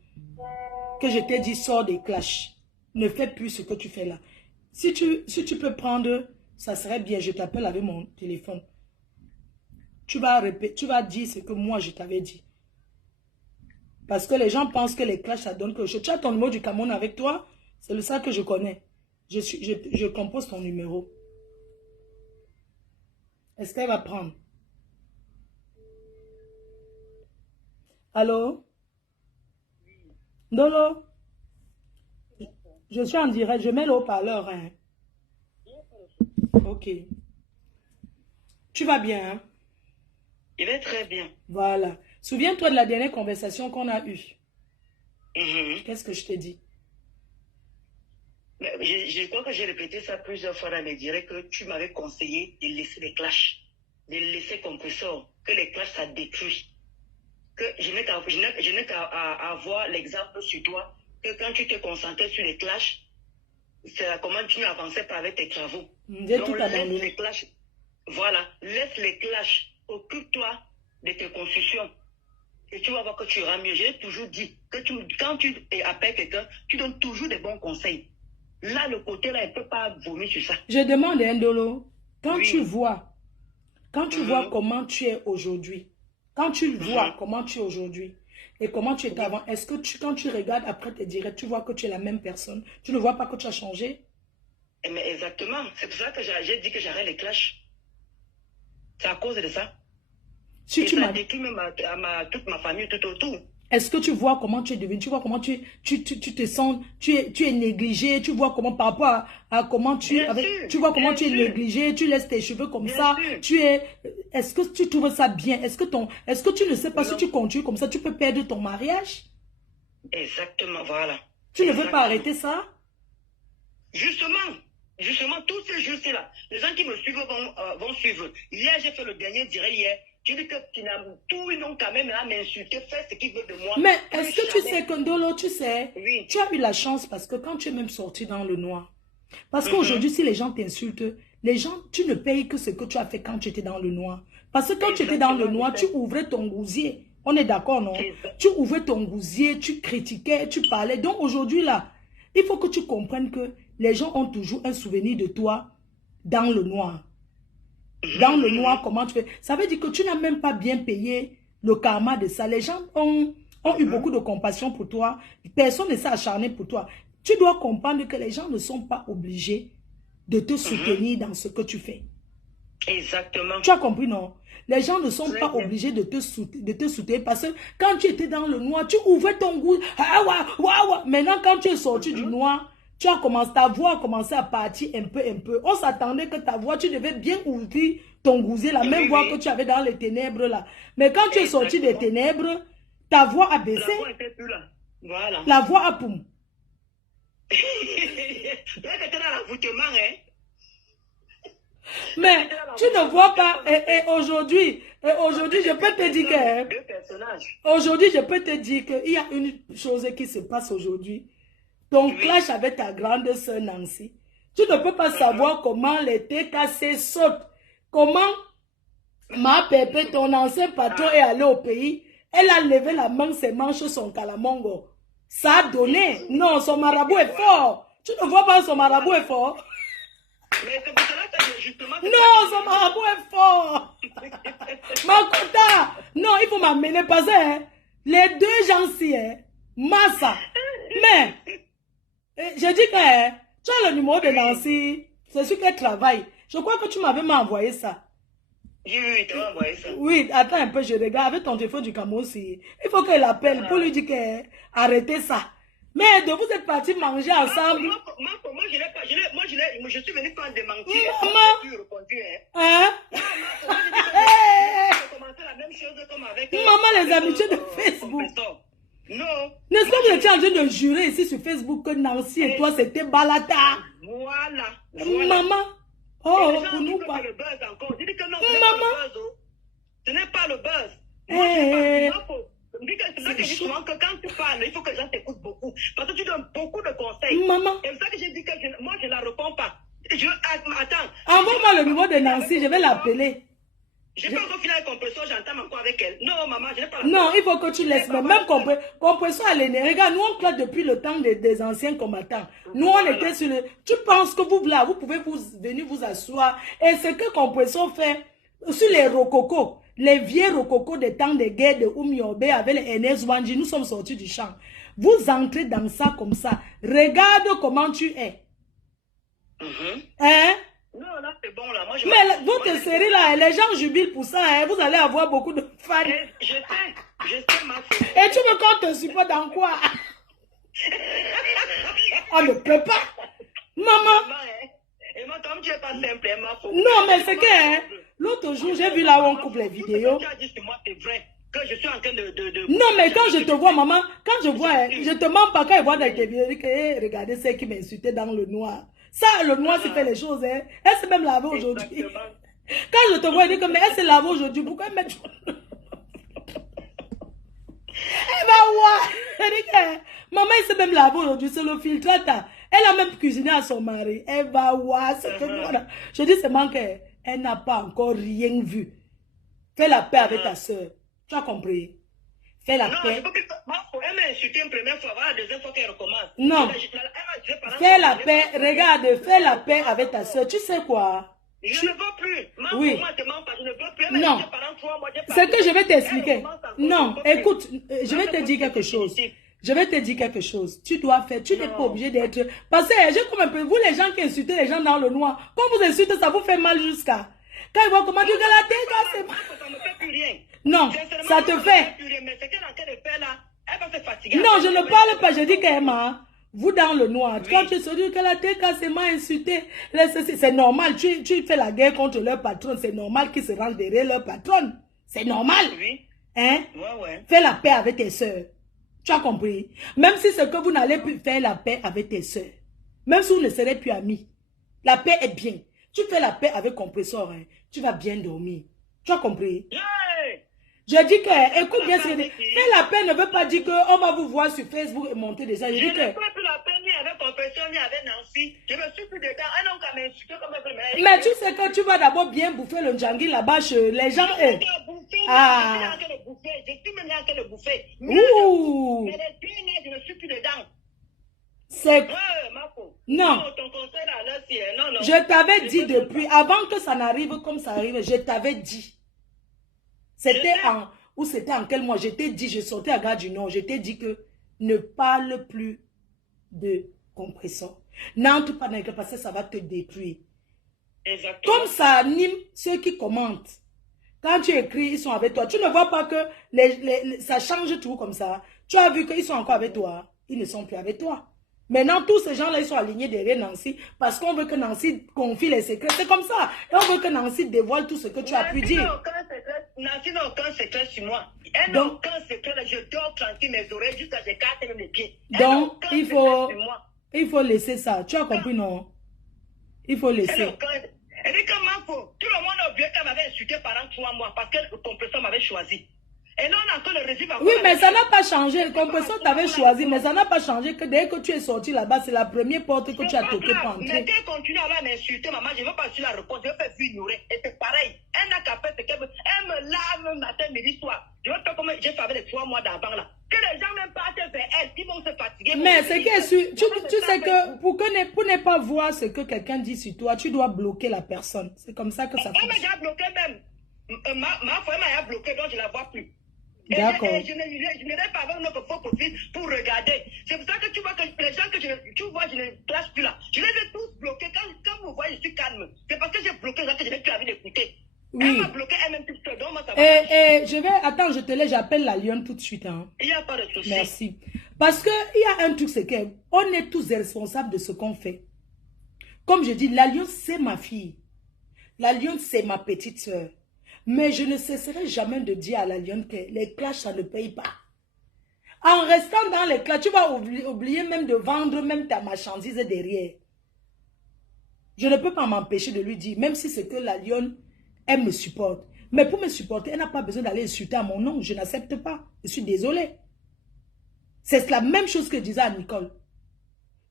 Que je t'ai dit, sors des clashs. Ne fais plus ce que tu fais là. Si tu peux prendre, ça serait bien, je t'appelle avec mon téléphone. Tu vas dire ce que moi je t'avais dit. Parce que les gens pensent que les clashs, ça donne que... Tu as ton numéro du Cameroun avec toi? C'est le seul que je connais. Je compose ton numéro. Est-ce qu'elle va prendre? Allô? Ndolo? Je suis en direct. Je mets le haut-parleur. Hein. Ok. Tu vas bien, hein? Il est très bien. Voilà. Souviens-toi de la dernière conversation qu'on a eue. Qu'est-ce que je t'ai dit? Je crois que j'ai répété ça plusieurs fois dans les directs, que tu m'avais conseillé de laisser les clashs, de laisser compresseur, que les clashs ça détruit. Que je n'ai qu'à avoir l'exemple sur toi, que quand tu te concentrais sur les clashs, c'est comment tu n'avançais pas avec tes travaux. Donc laisse les clashs, voilà, laisse les clashs, occupe-toi de tes constructions. Et tu vas voir que tu iras mieux. J'ai toujours dit que quand tu appelles quelqu'un, tu donnes toujours des bons conseils. Là, le côté là, il ne peut pas vomir sur ça. Je demande à Ndolo, quand tu vois comment tu es aujourd'hui, quand tu vois comment tu es aujourd'hui et comment tu étais avant, est-ce que quand tu regardes après tes directs, tu vois que tu es la même personne? Tu ne vois pas que tu as changé? Mais exactement. C'est pour ça que j'ai dit que j'arrête les clashs. C'est à cause de ça. Si tu ça détruit même toute ma famille tout autour. Est-ce que tu vois comment tu es devenu? Tu vois comment tu te sens, tu es négligé, tu vois comment par rapport à comment tu vois comment tu es négligé, tu laisses tes cheveux comme ça, est-ce que tu trouves ça bien? Est-ce que tu ne sais pas si tu continues comme ça, tu peux perdre ton mariage? Exactement, voilà. Tu ne veux pas arrêter ça? Justement, tous ces jours-là, les gens qui me suivent vont suivre. Hier, j'ai fait le dernier direct hier. Tu dis que tout ils ont quand même à m'insulter, faire ce qu'ils veulent de moi. Mais est-ce que tu sais que Ndolo, tu sais, oui. Tu as eu la chance parce que quand tu es même sorti dans le noir, parce qu'aujourd'hui, si les gens t'insultent, les gens, tu ne payes que ce que tu as fait quand tu étais dans le noir. Parce que quand tu étais dans le noir, tu ouvrais ton gousier. On est d'accord, non? Tu ouvrais ton gousier, tu critiquais, tu parlais. Donc aujourd'hui, là, il faut que tu comprennes que les gens ont toujours un souvenir de toi dans le noir. Dans le noir, comment tu fais? Ça veut dire que tu n'as même pas bien payé le karma de ça. Les gens ont eu beaucoup de compassion pour toi. Personne ne s'est acharné pour toi. Tu dois comprendre que les gens ne sont pas obligés de te soutenir dans ce que tu fais. Exactement. Tu as compris, non? Les gens ne sont pas obligés de te soutenir parce que quand tu étais dans le noir, tu ouvrais ton goût. Maintenant, quand tu es sorti du noir, ta voix a commencé à partir un peu. On s'attendait que ta voix, tu devais bien ouvrir ton gousier, la même voix que tu avais dans les ténèbres là. Mais quand tu es sorti des ténèbres, ta voix a baissé. La voix était plus là. Voilà. La voix a poum. Là, c'était dans l'avoutement, hein. Mais tu ne vois pas, et aujourd'hui, je peux te dire que, aujourd'hui, je peux te dire qu'il y a une chose qui se passe aujourd'hui. Ton clash avec ta grande sœur Nancy. Tu ne peux pas savoir comment les TKC sautent. Comment ma pépé, ton ancien patron, est allé au pays. Elle a levé la main, ses manches, son calamongo. Ça a donné. Non, son marabout est fort. Tu ne vois pas son marabout est fort? Mais c'est pour cela que justement... Non, son marabout est fort. Makota. Non, il faut m'amener parce que hein, les deux gens-ci, hein, Massa. Mais, j'ai dit que hein, tu as le numéro de Nancy. C'est sûr qu'elle travaille. Je crois que tu m'avais envoyé ça. Oui, tu m'as envoyé ça. Oui, attends un peu, je regarde avec ton téléphone du Cameroun aussi. Il faut qu'elle appelle pour lui dire qu'arrêtez ça. Mais de vous êtes partis manger ensemble. Moi, je suis venu faire des mentir. Hein? Maman, les amitiés de Facebook. Non. N'est-ce pas que vous étiez en train de jurer ici sur Facebook que Nancy et toi c'était balata? Voilà. Maman. Oh, pour nous pas. Maman. Ce n'est pas le buzz. C'est ça que je dis souvent que quand tu parles, il faut que les gens t'écoutent beaucoup. Parce que tu donnes beaucoup de conseils. Maman. Et c'est ça que j'ai dit que moi je ne la réponds pas. Attends. Envoie-moi le numéro de Nancy, je vais l'appeler. Je n'ai pas encore fini avec compresseur, j'entends encore avec elle. Non, maman, je n'ai pas la... Non, il faut que tu laisses. Même compresseur à l'énergie. Regarde, nous on classe depuis le temps des anciens combattants. Nous on était sur le... Tu penses que vous là, vous pouvez venir vous asseoir. Et ce que compresseur fait sur les rococos, les vieux rococos des temps de guerre de Oumiobe avec les NS Wanji, nous sommes sortis du champ. Vous entrez dans ça comme ça. Regarde comment tu es. Hein? Non, là c'est bon là. Moi, mais votre série là, les gens jubilent pour ça. Hein? Vous allez avoir beaucoup de fans. Je sais ma faute. Et tu me comptes te support dans quoi? On ne peut pas. Maman. Et moi, comme tu n'es pas simple, ma faute. Non, mais c'est que hein, l'autre jour, j'ai vu là où on coupe les vidéos. Tu as dit sur moi, c'est vrai. Que je suis en train de... Non, mais quand je te vois, maman, quand je vois, je te mens pas quand je vois dans tes vidéos, je dis que hey, regardez celle qui m'insultait dans le noir. Ça, le noir, c'est fait les choses, hein. Elle s'est même lavée aujourd'hui. Quand je te vois, je dis que mais elle s'est lavée aujourd'hui. Pourquoi elle met... Elle va voir. Elle dit que maman, elle s'est même lavée aujourd'hui. C'est le filtrata. Elle a même cuisiné à son mari. Elle va voir. Je dis seulement qu'elle n'a pas encore rien vu. Fais la paix avec ta soeur. Tu as compris? Fais la paix. Elle m'a insulté une première fois, voilà, la deuxième fois qu'elle recommence. Non. Fais la paix, regarde, fais la paix avec ta soeur. Tu sais quoi? Je ne veux plus. Oui. Je ne veux plus. Non. C'est que je vais t'expliquer. Non, écoute, je vais te dire quelque chose. Je vais te dire quelque chose. Tu dois faire, tu n'es pas obligé d'être... Parce que j'ai comme un peu, vous les gens qui insultez les gens dans le noir, quand vous insultez, ça vous fait mal jusqu'à... Quand ils voient comment tu gagnes la tête, c'est mal. Ça ne fait plus rien. Non, ça te fait. Non, je ne parle pas, je dis qu'Emma, vous dans le noir, quand tu te dis que la tête c'est mal insulté, c'est normal, tu fais la guerre contre leur patron, c'est normal qu'ils se rangent derrière leur patron. C'est normal. Oui. Hein? Ouais. Fais la paix avec tes soeurs. Tu as compris? Même si c'est que vous n'allez plus faire la paix avec tes soeurs, même si vous ne serez plus amis, la paix est bien. Tu fais la paix avec compresseur, hein, tu vas bien dormir. Tu as compris? Yeah. Je dis que, écoute bien ce que je dis. Faire la paix ne veut pas dire qu'on va vous voir sur Facebook et monter des gens. Je ne dis que... fais plus la paix ni avec compresseur ni avec Nancy. Je me suis plus dedans. Un homme qui m'a insulté comme un... Mais tu sais que tu vas d'abord bien bouffer le djangui là-bas chez les gens. Je suis en train de bouffer. Je suis même en train de bouffer. Ouh. Mais les deux, je ne suis plus dedans. C'est... Non. Ton conseil là, c'est... Non. Je t'avais dit depuis, avant que ça n'arrive comme ça arrive, je t'avais dit. C'était en quel mois? Je t'ai dit, je sortais à Gare du Nord, je t'ai dit que ne parle plus de compresseur. N'entre pas dans le parce que ça va te détruire. Exactement. Comme ça anime ceux qui commentent. Quand tu écris, ils sont avec toi. Tu ne vois pas que ça change tout comme ça. Tu as vu qu'ils sont encore avec toi. Ils ne sont plus avec toi. Maintenant, tous ces gens-là, ils sont alignés derrière Nancy parce qu'on veut que Nancy confie les secrets. C'est comme ça. Et on veut que Nancy dévoile tout ce que tu as pu dire. Nancy n'a aucun secret sur moi. Elle n'a aucun secret. Je dors tranquille mes oreilles jusqu'à ce qu'elle j'écarte mes pieds. Donc, il faut laisser ça. Tu as compris, non? Il faut laisser. Elle dit que Marco, tout le monde a oublié qu'elle m'avait insulté pendant 3 mois parce que le compresseur m'avait choisi. Et là, on a encore le résumé. Oui, mais ça n'a pas changé. Le compresseur t'avait choisi, mais ça n'a pas changé que dès que tu es sorti là-bas, c'est la première porte que tu as toquée pour entrer. Mais qu'elle continue à m'insulter, maman, je ne veux pas sur la réponse, je veux faire ignorer. Et c'est pareil. Elle n'a qu'à faire ce qu'elle veut. Elle me lave matin, midi, soir. Je veux faire comme j'ai fait avec les 3 mois d'avant là. Que les gens même partent vers elle, ils vont se fatiguer. Mais c'est que tu sais que pour ne pas voir ce que quelqu'un dit sur toi, tu dois bloquer la personne. C'est comme ça que ça fonctionne. Elle m'a déjà bloqué même. Ma femme m'a bloqué, donc je ne la vois plus. D'accord. Je n'ai pas avec notre faux profil pour regarder. C'est pour ça que tu vois que les gens que tu vois, je ne classe plus là. Je les ai tous bloqués. Quand vous voyez, je suis calme. C'est parce que j'ai bloqué les gens que je n'ai plus envie d'écouter. Oui. Elle m'a bloqué elle-même toute seule. Attends, je te laisse, j'appelle la Lionne tout de suite. Hein. Il n'y a pas de souci. Merci. Parce qu'il y a un truc, c'est qu'on est tous responsables de ce qu'on fait. Comme je dis, la Lionne, c'est ma fille. La Lionne, c'est ma petite soeur. Mais je ne cesserai jamais de dire à la Lionne que les clashs, ça ne paye pas. En restant dans les clashs, tu vas oublier même de vendre même ta marchandise derrière. Je ne peux pas m'empêcher de lui dire, même si c'est que la Lionne, elle me supporte. Mais pour me supporter, elle n'a pas besoin d'aller insulter à mon nom. Je n'accepte pas. Je suis désolée. C'est la même chose que je disais à Nicole.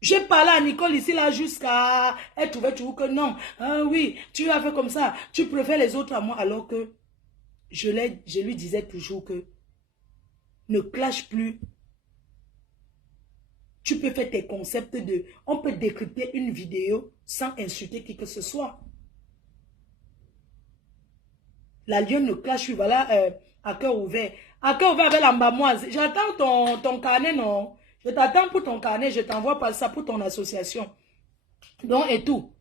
J'ai parlé à Nicole ici là jusqu'à... Elle trouvait toujours que non. Ah oui, tu as fait comme ça. Tu préfères les autres à moi. Alors que je lui disais toujours que ne clash plus. Tu peux faire tes concepts de... On peut décrypter une vidéo sans insulter qui que ce soit. La Lionne ne clash plus. Voilà, à cœur ouvert. À cœur ouvert avec l'ambamoise. J'attends ton carnet, non? Je t'attends pour ton carnet, je t'envoie pas ça pour ton association. Donc, et tout.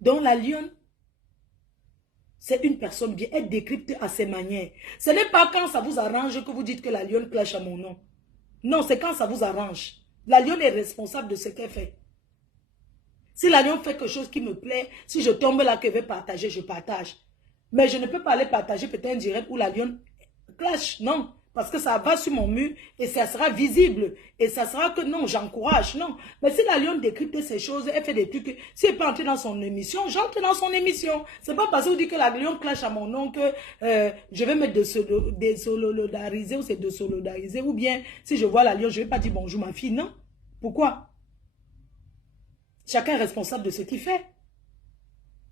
Donc, la Lionne, c'est une personne bien. Elle décrypte à ses manières. Ce n'est pas quand ça vous arrange que vous dites que la Lionne clash à mon nom. Non, c'est quand ça vous arrange. La Lionne est responsable de ce qu'elle fait. Si la Lionne fait quelque chose qui me plaît, si je tombe là qu'elle veut partager, je partage. Mais je ne peux pas aller partager peut-être un direct où la Lionne clash. Non. Parce que ça va sur mon mur et ça sera visible. Et ça sera que non, j'encourage. Non. Mais si la Lionne décrypte ces choses, elle fait des trucs. Si elle peut entrer dans son émission, j'entre dans son émission. C'est pas parce que vous dites que la Lionne clash à mon nom que je vais me désolidariser ou c'est désolidariser. Ou bien, si je vois la Lionne, je ne vais pas dire bonjour ma fille. Non. Pourquoi? Chacun est responsable de ce qu'il fait.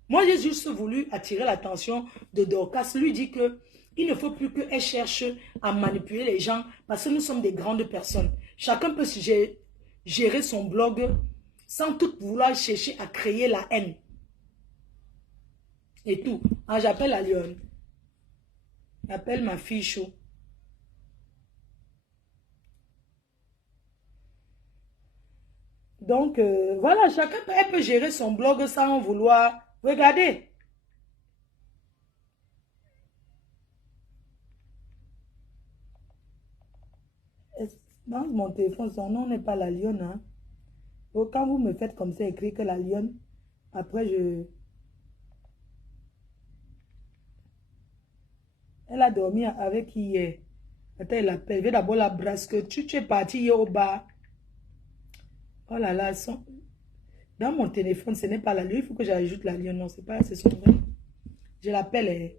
Moi, j'ai juste voulu attirer l'attention de Dorcas. Lui dit que il ne faut plus qu'elle cherche à manipuler les gens parce que nous sommes des grandes personnes. Chacun peut gérer son blog sans tout vouloir chercher à créer la haine. Et tout. Ah, j'appelle la Lionne. J'appelle ma fille chaud. Donc, voilà, chacun peut gérer son blog sans vouloir. Regardez. Dans mon téléphone, son nom n'est pas la Lionne. Hein? Donc, quand vous me faites comme ça, écrire que la Lionne, après Elle a dormi avec qui hier? Attends, elle appelle. Je vais d'abord la brasse que tu es parti hier au bar. Oh là là, dans mon téléphone, ce n'est pas la Lionne. Il faut que j'ajoute la Lionne. Non, c'est pas, c'est son vrai. Je l'appelle.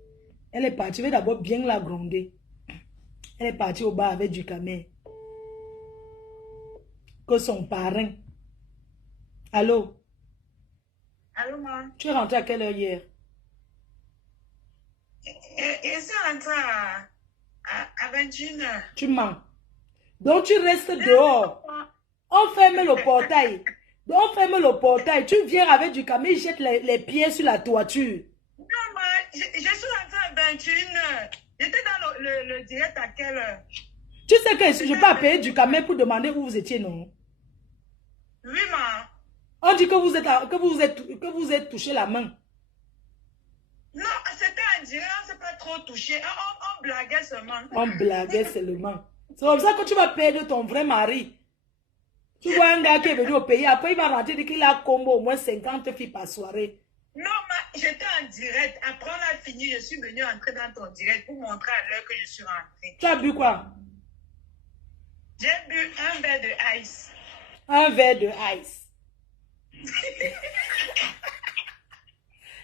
Elle est partie. Je vais d'abord bien la gronder. Elle est partie au bar avec du camé. Que son parrain. Allô? Allô, maman? Tu es rentré à quelle heure hier? Je suis rentrée à 21h. Tu mens. Donc tu restes dehors. On ferme le portail. On ferme le portail. Tu viens avec du camé, jette les pieds sur la toiture. Non, maman, je suis rentrée à 21h. J'étais dans le direct à quelle heure? Tu sais que je peux appeler du camé pour demander où vous étiez, non? Oui, maman. On dit que vous êtes touché la main. Non, c'était un direct, on ne s'est pas trop touché. On blaguait seulement. On blaguait seulement. C'est comme ça que tu vas perdre ton vrai mari. Tu vois un gars qui est venu au pays, après il va rentrer dire qu'il a combo au moins 50 filles par soirée. Non, j'étais en direct. Après, on a fini. Je suis venue entrer dans ton direct pour montrer à l'heure que je suis rentrée. Tu as bu quoi? J'ai bu un verre de ice. Un verre de ice.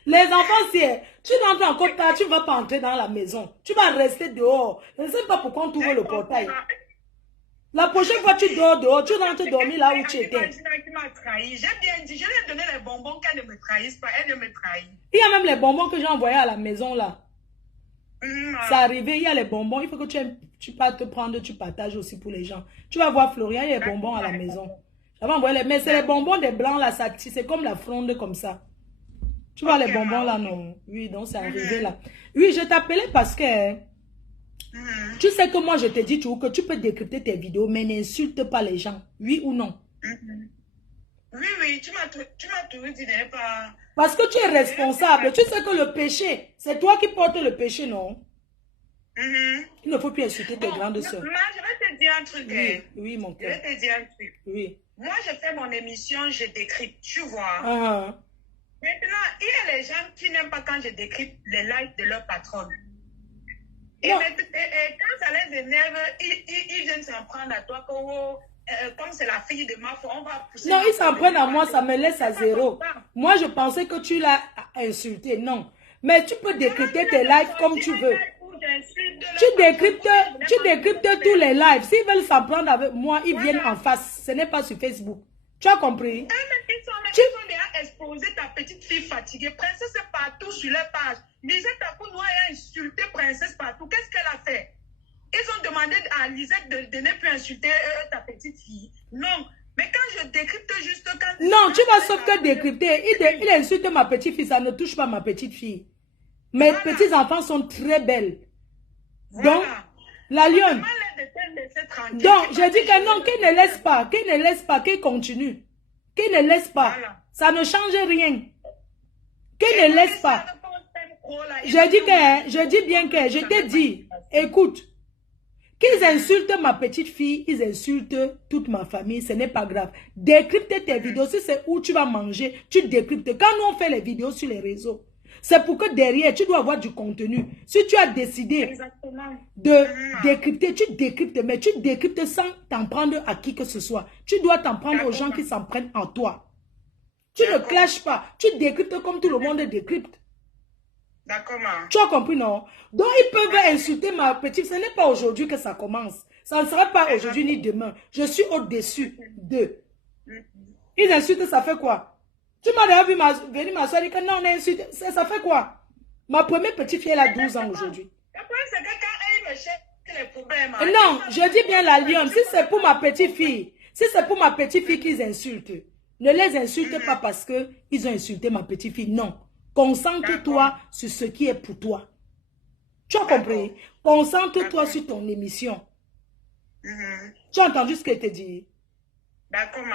Les enfants, si tu rentres encore tard, tu ne vas pas entrer dans la maison. Tu vas rester dehors. Je ne sais pas pourquoi on t'ouvre le portail. La prochaine fois, tu dors dehors, tu rentres dormir là où tu étais. Qui m'a trahi. J'ai bien dit, je lui ai donné les bonbons qu'elle ne me trahisse pas. Elle ne me trahit. Il y a même les bonbons que j'ai envoyés à la maison là. C'est arrivé, il y a les bonbons. Il faut que tu pas te prendre, tu partages aussi pour les gens. Tu vas voir Florian, il y a les bonbons à la maison. J'avais envoyé mais c'est les bonbons des blancs là, c'est comme la fronde comme ça. Tu vois les bonbons là, non? Oui, donc c'est arrivé là. Oui, je t'appelais parce que tu sais que moi je te dis toujours que tu peux décrypter tes vidéos, mais n'insulte pas les gens. Oui ou non? Oui, tu m'as toujours dit de pas... Parce que tu es responsable. Tu sais que le péché, c'est toi qui portes le péché, non? Il ne faut plus insulter tes grandes soeurs. Je vais te dire un truc. Oui, mon cœur. Je vais te dire un truc. Oui. Moi, je fais mon émission, je décrypte, tu vois. Maintenant, il y a les gens qui n'aiment pas quand je décrypte les lives de leur patronne. Et quand ça les énerve, ils viennent s'en prendre à toi comme c'est la fille de ma foi, on va pousser. Non, ils s'en prennent à moi, ça me laisse à zéro. Moi, je pensais que tu l'as insulté. Non. Mais tu peux décrypter tes lives comme tu veux. Tu décryptes tous les lives. S'ils veulent s'en prendre avec moi, ils viennent en face. Ce n'est pas sur Facebook. Tu as compris? Ils ont déjà exposé ta petite fille fatiguée. Princesse partout sur les pages. Lisette Takou-Noir a insulté Princesse partout. Qu'est-ce qu'elle a fait? Ils ont demandé à Lisette de ne plus insulter ta petite fille. Non. Mais quand je décrypte juste quand... Non, tu vas sauf que décrypter. Il insulte ma petite fille. Ça ne touche pas ma petite fille. Mes petits enfants sont très belles. Donc, la lionne. Donc, je dis que non, qu'il ne laisse pas, qu'il continue. Qu'il ne laisse pas. Ça ne change rien. Qu'il ne laisse pas. Je dis bien que, je te dis, écoute, qu'ils insultent ma petite fille, ils insultent toute ma famille, ce n'est pas grave. Décrypte tes vidéos, si c'est où tu vas manger, tu décryptes. Quand nous on fait les vidéos sur les réseaux, c'est pour que derrière, tu dois avoir du contenu. Si tu as décidé de décrypter, tu décryptes, mais tu décryptes sans t'en prendre à qui que ce soit. Tu dois t'en prendre aux gens qui s'en prennent en toi. Tu ne clashes pas, tu décryptes comme tout le monde décrypte. D'accord, tu as compris, non? Donc, ils peuvent insulter ma petite. Ce n'est pas aujourd'hui que ça commence. Ça ne sera pas aujourd'hui ni demain. Je suis au-dessus d'eux. Ils insultent, ça fait quoi? Tu m'as déjà vu venir m'asseoir et dire que non, on a insulté. Ça fait quoi? Ma première petite fille, elle a 12 ans aujourd'hui. Non, je dis bien la lionne. Si c'est pour ma petite fille, qu'ils insultent, ne les insulte pas parce qu'ils ont insulté ma petite fille. Non. Concentre-toi sur ce qui est pour toi. Tu as compris? Concentre-toi sur ton émission. Tu as entendu ce que je t'ai dit?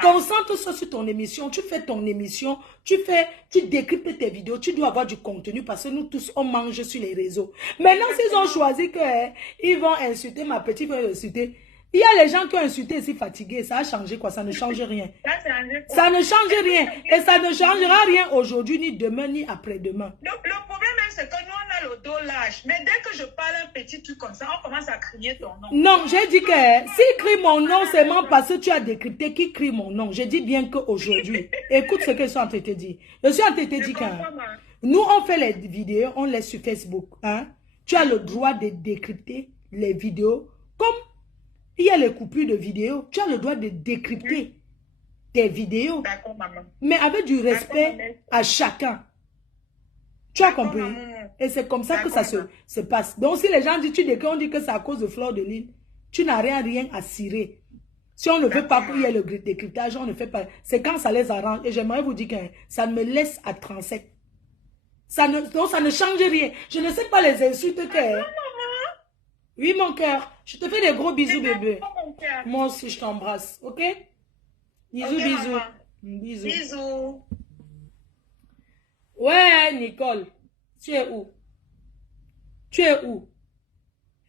Concentre-toi sur ton émission. Tu fais ton émission. Tu décryptes tes vidéos. Tu dois avoir du contenu parce que nous tous, on mange sur les réseaux. Maintenant, s'ils ont choisi qu'ils vont insulter ma petite, ils vont insulter. Il y a les gens qui ont insulté ici fatigués. Ça a changé quoi? Ça ne change rien. Ça ne change rien. Et ça ne changera rien aujourd'hui, ni demain, ni après-demain. Le problème, c'est que nous, on a le dos lâche. Mais dès que je parle un petit truc comme ça, on commence à crier ton nom. Non, j'ai dit que s'il crie mon nom, c'est seulement parce que tu as décrypté qui crie mon nom. J'ai dit bien qu'aujourd'hui, écoute ce que je suis en train de te dire. Je suis en train de te dire que nous, on fait les vidéos, on laisse sur Facebook. Hein? Tu as le droit de décrypter les vidéos comme... Il y a les coupures de vidéos. Tu as le droit de décrypter tes vidéos. Mais avec du respect à chacun. Tu as compris? Et c'est comme ça que ça se passe. Donc si les gens disent, on dit que c'est à cause de Fleur de Lys, tu n'as rien à cirer. Si on ne veut pas qu'il y ait le décryptage, on ne fait pas. C'est quand ça les arrange. Et j'aimerais vous dire que ça me laisse à 37. Donc ça ne change rien. Je ne sais pas les insultes que... Oui, mon cœur. Je te fais des gros bisous, bébé. Moi aussi, je t'embrasse. OK? Bisous, bisous. Bisous. Bisous. Ouais, Nicole. Tu es où? Tu es où?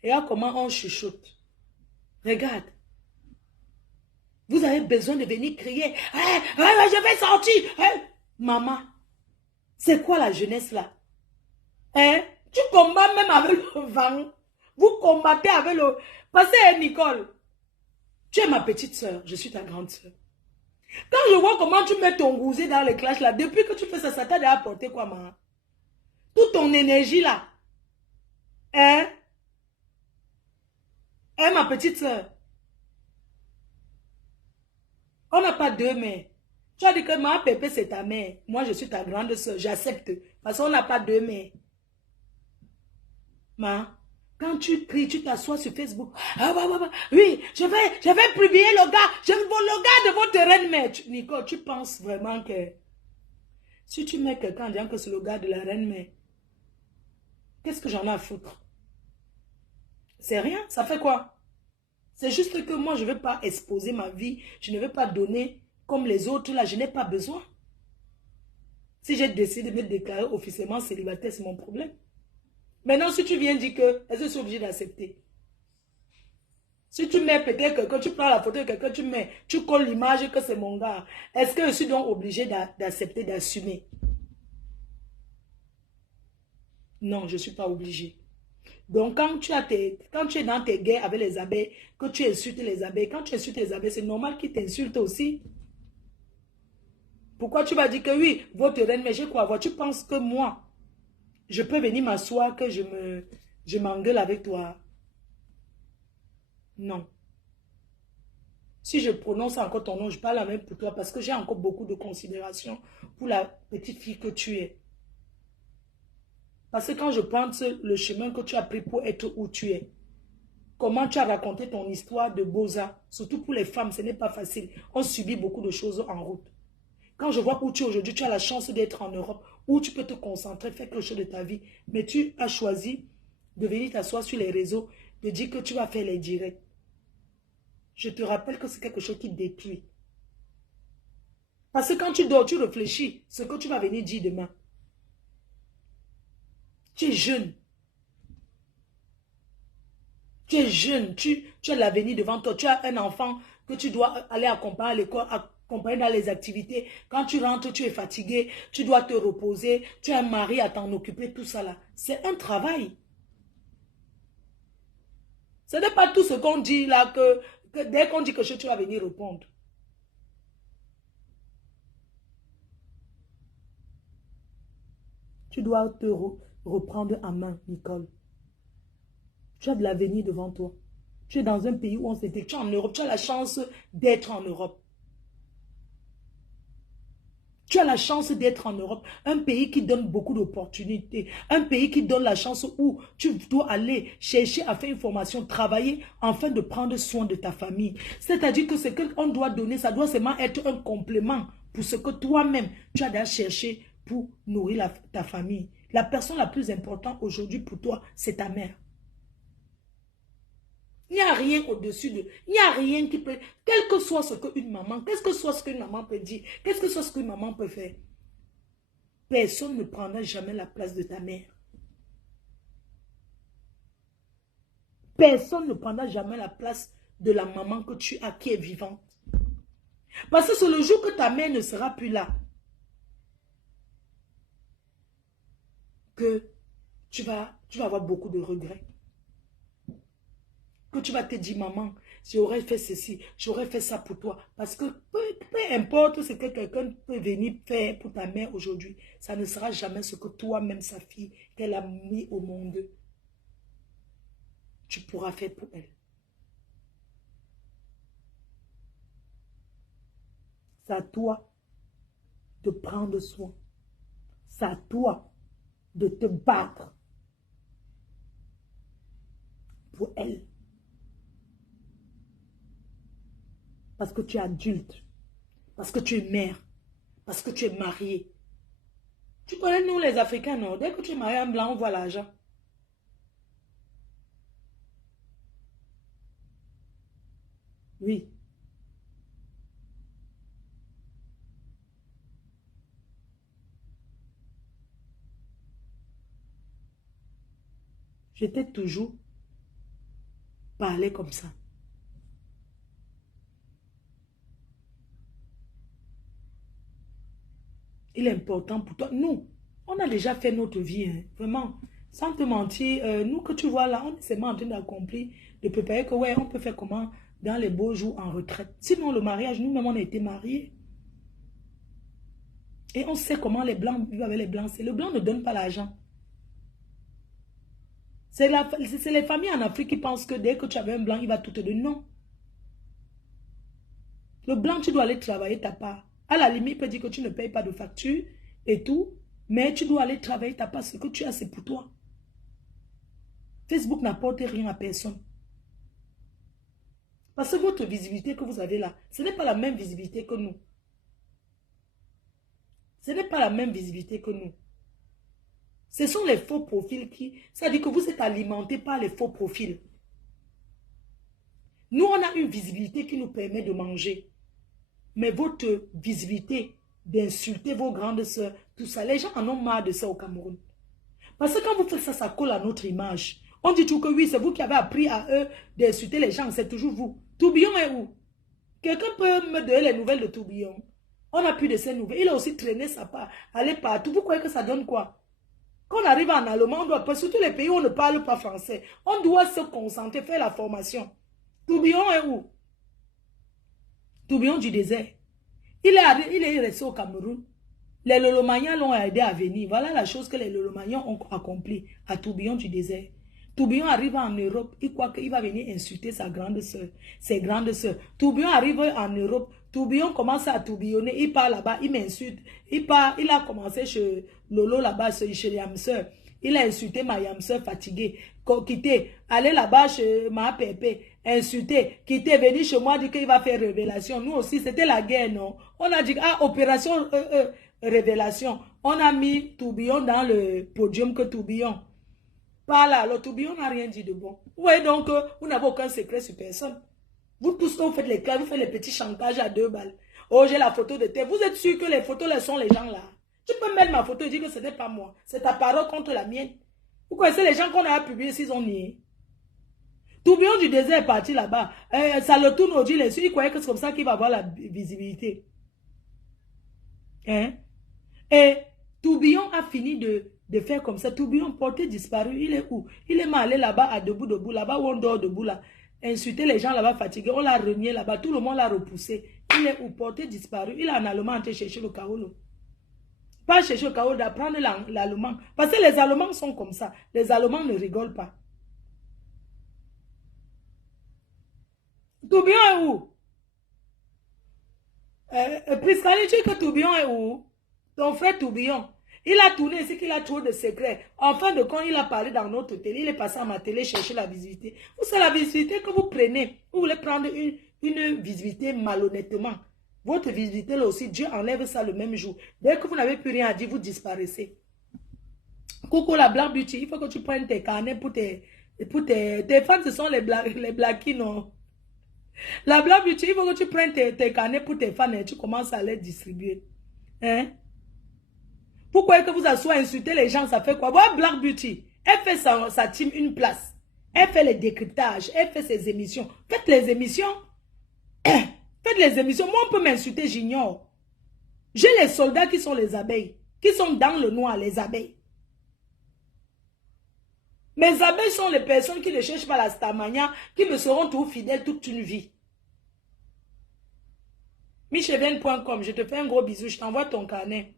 Regarde comment on chuchote. Regarde. Vous avez besoin de venir crier. Hey, je vais sortir. Hey. Maman, c'est quoi la jeunesse là? Hein? Tu combats même avec le vent. Vous combattez avec le... Parce que Nicole, tu es ma petite soeur, je suis ta grande soeur. Quand je vois comment tu mets ton gousset dans les clashs là, depuis que tu fais ça, ça t'a déjà apporté quoi, maman? Toute ton énergie là. Hein? Hein, ma petite soeur? On n'a pas deux mères. Tu as dit que ma pépé c'est ta mère. Moi je suis ta grande soeur, j'accepte. Parce qu'on n'a pas deux mères. Ma, quand tu cries, tu t'assois sur Facebook. Ah, oui, je vais publier le gars de votre reine mère. Nicole, tu penses vraiment que si tu mets quelqu'un en disant que c'est le gars de la reine mère, qu'est-ce que j'en ai à foutre? C'est rien, ça fait quoi? C'est juste que moi, je ne veux pas exposer ma vie. Je ne veux pas donner comme les autres là. Je n'ai pas besoin. Si j'ai décidé de me déclarer officiellement célibataire, c'est mon problème. Maintenant, si tu viens dire que, est-ce que je suis obligé d'accepter? Si tu mets peut-être quelqu'un, tu prends la photo de quelqu'un, tu colles l'image que c'est mon gars. Est-ce que je suis donc obligé d'accepter, d'assumer? Non, je ne suis pas obligé. Donc, quand tu es dans tes guerres avec les abeilles, que tu insultes les abeilles, quand tu insultes les abeilles, c'est normal qu'ils t'insultent aussi. Pourquoi tu vas dire que oui, votre reine, mais j'ai quoi avoir? Tu penses que moi, je peux venir m'asseoir que je m'engueule avec toi? Non. Si je prononce encore ton nom, je parle la même pour toi parce que j'ai encore beaucoup de considération pour la petite fille que tu es. Parce que quand je pense le chemin que tu as pris pour être où tu es, comment tu as raconté ton histoire de Boza, surtout pour les femmes, ce n'est pas facile. On subit beaucoup de choses en route. Quand je vois où tu es aujourd'hui, tu as la chance d'être en Europe, où tu peux te concentrer, faire quelque chose de ta vie. Mais tu as choisi de venir t'asseoir sur les réseaux, de dire que tu vas faire les directs. Je te rappelle que c'est quelque chose qui détruit. Parce que quand tu dors, tu réfléchis ce que tu vas venir dire demain. Tu es jeune. Tu es jeune. Tu as l'avenir devant toi. Tu as un enfant que tu dois aller accompagner à l'école, accompagner dans les activités. Quand tu rentres, tu es fatigué. Tu dois te reposer. Tu as un mari à t'en occuper. Tout ça là. C'est un travail. Ce n'est pas tout ce qu'on dit là que dès qu'on dit que tu vas venir répondre. Tu dois te reprendre en main, Nicole. Tu as de l'avenir devant toi. Tu es dans un pays où on s'était... Tu es en Europe. Tu as la chance d'être en Europe. Tu as la chance d'être en Europe. Un pays qui donne beaucoup d'opportunités. Un pays qui donne la chance où tu dois aller chercher à faire une formation, travailler, afin de prendre soin de ta famille. C'est-à-dire que ce qu'on doit donner, ça doit seulement être un complément pour ce que toi-même, tu as déjà cherché pour nourrir ta famille. La personne la plus importante aujourd'hui pour toi, c'est ta mère. Il n'y a rien au-dessus de... Il n'y a rien qui peut... Quel que soit ce qu'une maman... Qu'est-ce que soit ce qu'une maman peut dire? Qu'est-ce que soit ce qu'une maman peut faire? Personne ne prendra jamais la place de ta mère. Personne ne prendra jamais la place de la maman que tu as qui est vivante. Parce que c'est le jour que ta mère ne sera plus là que tu vas avoir beaucoup de regrets. Que tu vas te dire, maman, j'aurais fait ceci, j'aurais fait ça pour toi. Parce que peu importe ce que quelqu'un peut venir faire pour ta mère aujourd'hui, ça ne sera jamais ce que toi-même, sa fille, qu'elle a mis au monde, tu pourras faire pour elle. C'est à toi de prendre soin. C'est à toi de te battre pour elle. Parce que tu es adulte, parce que tu es mère, parce que tu es mariée. Tu connais nous les Africains, non? Dès que tu es marié en blanc, on voit l'argent. Oui. Je t'ai toujours parlé comme ça. il est important pour toi. Nous, on a déjà fait notre vie, hein, vraiment. Sans te mentir, nous que tu vois là, on est seulement en train d'accomplir, de préparer que ouais, on peut faire comment dans les beaux jours en retraite. Sinon, le mariage, nous-mêmes, on a été mariés. Et on sait comment les blancs vivent avec les blancs. Le blanc ne donne pas l'argent. C'est les familles en Afrique qui pensent que dès que tu avais un blanc, il va tout te donner. Non. Le blanc, tu dois aller travailler ta part. À la limite, il peut dire que tu ne payes pas de facture et tout, mais tu dois aller travailler ta part. Ce que tu as, c'est pour toi. Facebook n'apporte rien à personne. Parce que votre visibilité que vous avez là, ce n'est pas la même visibilité que nous. Ce n'est pas la même visibilité que nous. Ce sont les faux profils qui... C'est-à-dire que vous êtes alimenté par les faux profils. Nous, on a une visibilité qui nous permet de manger. Mais votre visibilité d'insulter vos grandes sœurs, tout ça, les gens en ont marre de ça au Cameroun. Parce que quand vous faites ça, ça colle à notre image. On dit toujours que oui, c'est vous qui avez appris à eux d'insulter les gens, c'est toujours vous. Tourbillon est où? Quelqu'un peut me donner les nouvelles de Tourbillon? On n'a plus de ces nouvelles. Il a aussi traîné sa part, aller partout. Vous croyez que ça donne quoi? Quand on arrive en Allemand, on doit, surtout les pays où on ne parle pas français, on doit se concentrer, faire la formation. Tourbillon est où? Tourbillon du désert. Il est resté au Cameroun. Les Lolomanians l'ont aidé à venir. Voilà la chose que les Lolomanians ont accompli à Tourbillon du désert. Tourbillon arrive en Europe, il croit qu'il va venir insulter sa grande soeur, ses grandes soeurs. Tourbillon arrive en Europe, Tourbillon commence à tourbillonner, il part là-bas, il m'insulte. Il a commencé chez Lolo là-bas, chez Yamseur. Il a insulté ma Yamseur fatiguée. Quitter, aller là-bas chez ma Pépé, insulter, quitter, venir chez moi, dire qu'il va faire révélation. Nous aussi, c'était la guerre, non? On a dit, ah, opération révélation. On a mis Tourbillon dans le podium que Tourbillon. Par là, le Tourbillon n'a rien dit de bon. Vous voyez donc, vous n'avez aucun secret sur personne. Vous tous, vous faites les clairs, vous faites les petits chantages à 2 balles. Oh, j'ai la photo de terre. Vous êtes sûr que les photos, les sont les gens là? Tu peux mettre ma photo et dire que ce n'est pas moi. C'est ta parole contre la mienne. Vous connaissez les gens qu'on a publiés s'ils ont nié. Tourbillon du désert est parti là-bas. Ça le tourne au dit les yeux. Il croyait que c'est comme ça qu'il va avoir la visibilité. Hein? Et Tourbillon a fini de faire comme ça. Tourbillon porté disparu. Il est où? Il est mal allé là-bas à debout, là-bas où on dort debout là. Insulter les gens là-bas fatigués. On l'a renié là-bas. Tout le monde l'a repoussé. Il est où? Porté disparu. Il est en allemand en train de chercher le Kaolo. Pas chercher le Kaolo, d'apprendre l'allemand. Parce que les Allemands sont comme ça. Les Allemands ne rigolent pas. Tourbillon est où? Priscaline, tu dis que Tourbillon est où? Ton frère Tourbillon. Il a tourné ici qu'il a trop de secrets. En fin de compte, il a parlé dans notre télé. Il est passé à ma télé chercher la visibilité. C'est la visibilité que vous prenez. Vous voulez prendre une visibilité malhonnêtement. Votre visibilité là aussi, Dieu enlève ça le même jour. Dès que vous n'avez plus rien à dire, vous disparaissez. Coucou la Black Beauty, il faut que tu prennes tes carnets pour tes fans, ce sont les blackies, non? La Black Beauty, il faut que tu prennes tes carnets pour tes fans et tu commences à les distribuer. Hein? Pourquoi que vous assoyez insulter les gens, ça fait quoi? Voilà Black Beauty. Elle fait sa team une place. Elle fait les décryptages. Elle fait ses émissions. Faites les émissions. Faites les émissions. Moi, on peut m'insulter, j'ignore. J'ai les soldats qui sont les abeilles. Qui sont dans le noir, les abeilles. Mes abeilles sont les personnes qui ne cherchent pas la starmania, qui me seront toujours fidèles toute une vie. Micheven.com, je te fais un gros bisou. Je t'envoie ton carnet.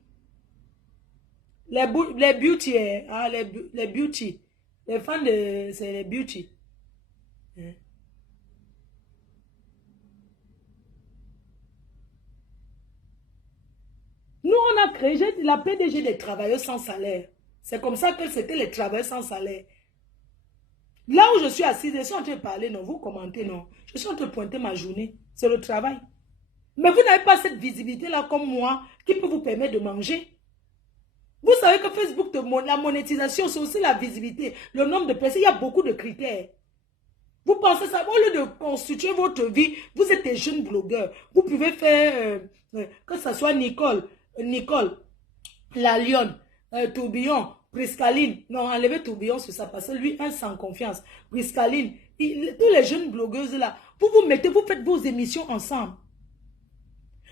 Les beauty, hein, les beauty. Les fans de... C'est les beauty. Hein. Nous, on a créé la PDG des travailleurs sans salaire. C'est comme ça que c'était les travailleurs sans salaire. Là où je suis assise, je suis en train de parler, non, vous commentez, non. Je suis en train de pointer ma journée. C'est le travail. Mais vous n'avez pas cette visibilité-là comme moi qui peut vous permettre de manger. Vous savez que Facebook, la monétisation, c'est aussi la visibilité, le nombre de personnes, il y a beaucoup de critères. Vous pensez ça, au lieu de constituer votre vie, vous êtes des jeunes blogueurs. Vous pouvez faire, que ce soit Nicole, La Lionne, Tourbillon, Priscaline. Non, enlevez Tourbillon sur ça, parce que lui, un sans confiance. Priscaline, tous les jeunes blogueuses là, vous faites vos émissions ensemble.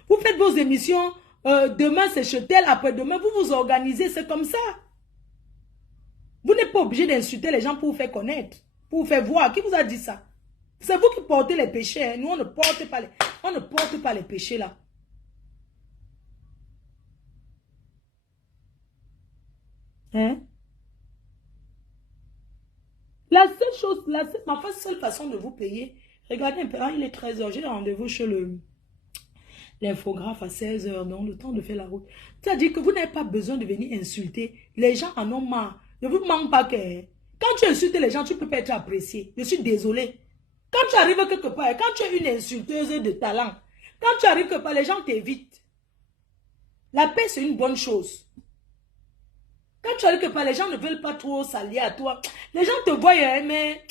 Vous faites vos émissions, demain c'est chez tel, après-demain, vous vous organisez, c'est comme ça. Vous n'êtes pas obligé d'insulter les gens pour vous faire connaître, pour vous faire voir. Qui vous a dit ça? C'est vous qui portez les péchés. Hein. Nous, on ne porte pas les péchés là. Hein? La seule chose, ma seule façon de vous payer, regardez un peu, il est 13h, j'ai rendez-vous chez l'infographe à 16h, donc le temps de faire la route. C'est-à-dire que vous n'avez pas besoin de venir insulter. Les gens en ont marre. Ne vous manque pas que... Quand tu insultes les gens, tu ne peux pas être apprécié. Je suis désolé. Quand tu arrives quelque part, quand tu es une insulteuse de talent, quand tu arrives quelque part, les gens t'évitent. La paix, c'est une bonne chose. Quand tu arrives quelque part, les gens ne veulent pas trop s'allier à toi. Les gens te voient, mais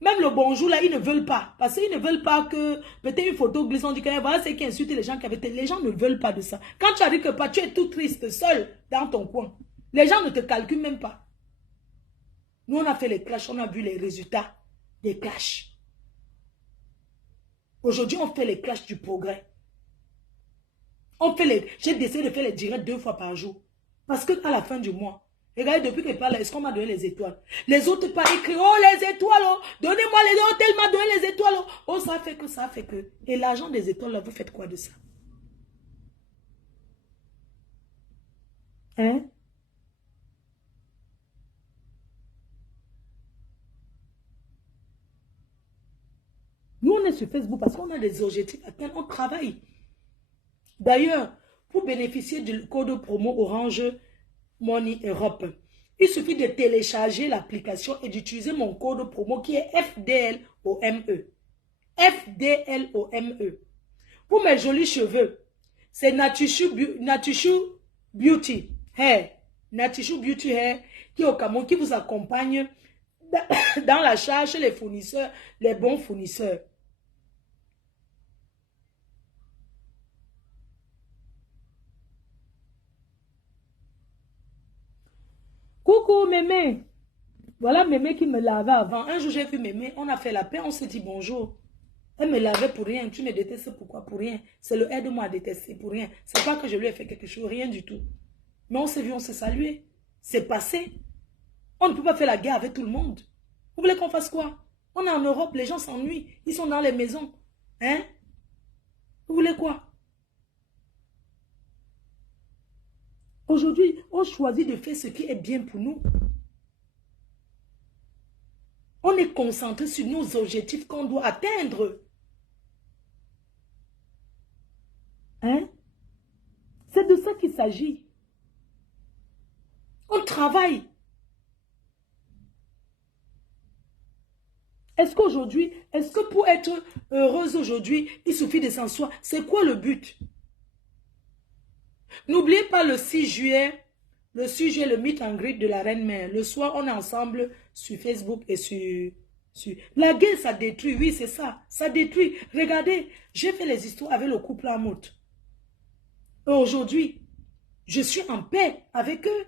même le bonjour, là, ils ne veulent pas. Parce qu'ils ne veulent pas que peut-être une photo glisse, on dit que voilà, c'est qui insulte les gens qui avaient... Les gens ne veulent pas de ça. Quand tu arrives quelque part, tu es tout triste, seul, dans ton coin. Les gens ne te calculent même pas. Nous, on a fait les clashs, on a vu les résultats des clashs. Aujourd'hui, on fait les clashs du progrès. J'ai décidé de faire les directs 2 fois par jour. Parce qu'à la fin du mois, regardez, depuis que je parle, est-ce qu'on m'a donné les étoiles? Les autres pas écrit, oh les étoiles, oh, donnez-moi les étoiles, elle m'a donné les étoiles. Oh, oh, ça fait que, ça fait que. Et l'argent des étoiles, là, vous faites quoi de ça? Hein? Nous, on est sur Facebook parce qu'on a des objectifs à atteindre, on travaille. D'ailleurs, pour bénéficier du code promo Orange Money Europe, il suffit de télécharger l'application et d'utiliser mon code promo qui est FDLOME. FDLOME. Pour mes jolis cheveux, c'est Natushu Beauty Hair. Natushu Beauty Hair qui est au Cameroun, qui vous accompagne dans l'achat chez les fournisseurs, les bons fournisseurs. Coucou Mémé. Voilà Mémé qui me lavait avant. Un jour j'ai vu Mémé, on a fait la paix, on s'est dit bonjour. Elle me lavait pour rien. Tu me détestes pourquoi? Pour rien. C'est le aide-moi à détester pour rien. C'est pas que je lui ai fait quelque chose, rien du tout. Mais on s'est vu, on s'est salué. C'est passé. On ne peut pas faire la guerre avec tout le monde. Vous voulez qu'on fasse quoi? On est en Europe, les gens s'ennuient. Ils sont dans les maisons. Hein? Vous voulez quoi? Aujourd'hui, on choisit de faire ce qui est bien pour nous. On est concentré sur nos objectifs qu'on doit atteindre. Hein? C'est de ça qu'il s'agit. On travaille. Est-ce qu'aujourd'hui, est-ce que pour être heureuse aujourd'hui, il suffit de s'en soi? C'est quoi le but? N'oubliez pas le 6 juillet, le meet and greet de la Reine-Mère. Le soir, on est ensemble sur Facebook et sur... La guerre, ça détruit, oui, c'est ça. Ça détruit. Regardez, j'ai fait les histoires avec le couple en moute. Aujourd'hui, je suis en paix avec eux.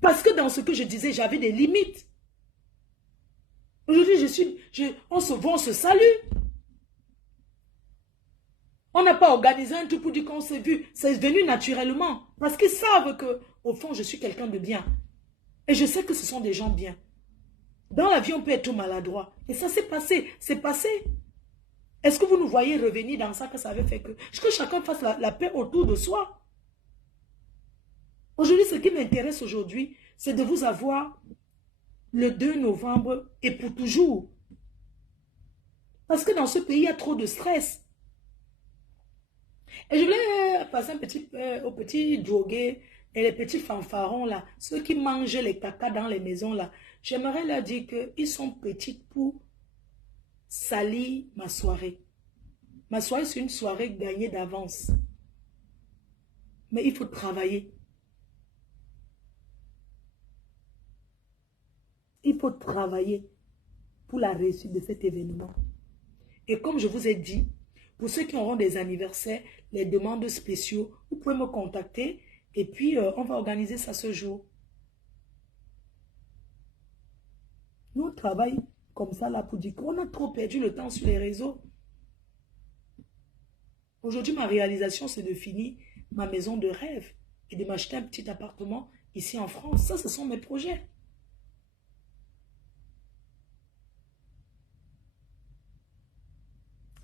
Parce que dans ce que je disais, j'avais des limites. Aujourd'hui, on se voit, on se salue. On n'a pas organisé un truc pour dire qu'on s'est vu. C'est venu naturellement. Parce qu'ils savent que, au fond, je suis quelqu'un de bien. Et je sais que ce sont des gens bien. Dans la vie, on peut être maladroit. Et ça s'est passé. C'est passé. Est-ce que vous nous voyez revenir dans ça que ça avait fait que chacun fasse la paix autour de soi? Aujourd'hui, ce qui m'intéresse aujourd'hui, c'est de vous avoir le 2 novembre et pour toujours. Parce que dans ce pays, il y a trop de stress. Et je voulais passer aux petits drogués et les petits fanfarons là, ceux qui mangent les caca dans les maisons là. J'aimerais leur dire qu'ils sont petits pour salir ma soirée. Ma soirée, c'est une soirée gagnée d'avance. Mais il faut travailler. Il faut travailler pour la réussite de cet événement. Et comme je vous ai dit, pour ceux qui auront des anniversaires, les demandes spéciaux, vous pouvez me contacter et puis on va organiser ça ce jour. Nous, on travaille comme ça là pour dire qu'on a trop perdu le temps sur les réseaux. Aujourd'hui, ma réalisation, c'est de finir ma maison de rêve et de m'acheter un petit appartement ici en France. Ça, ce sont mes projets.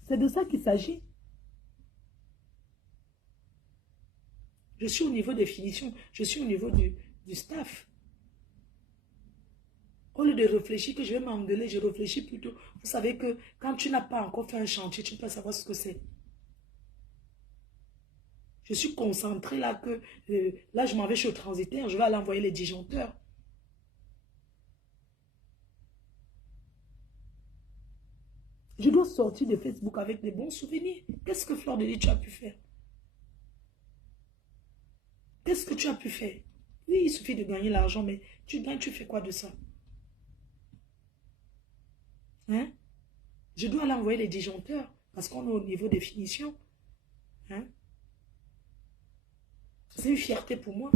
C'est de ça qu'il s'agit. Je suis au niveau des finitions. Je suis au niveau du staff. Au lieu de réfléchir que je vais m'engueuler, je réfléchis plutôt. Vous savez que quand tu n'as pas encore fait un chantier, tu ne peux pas savoir ce que c'est. Je suis concentrée là que... là, je m'en vais chez le transitaire. Je vais aller envoyer les disjoncteurs. Je dois sortir de Facebook avec des bons souvenirs. Qu'est-ce que Fleur de Lys, tu as pu faire? Qu'est-ce que tu as pu faire? Oui, il suffit de gagner l'argent, mais tu fais quoi de ça? Hein? Je dois aller envoyer les disjoncteurs parce qu'on est au niveau des finitions. Hein? C'est une fierté pour moi.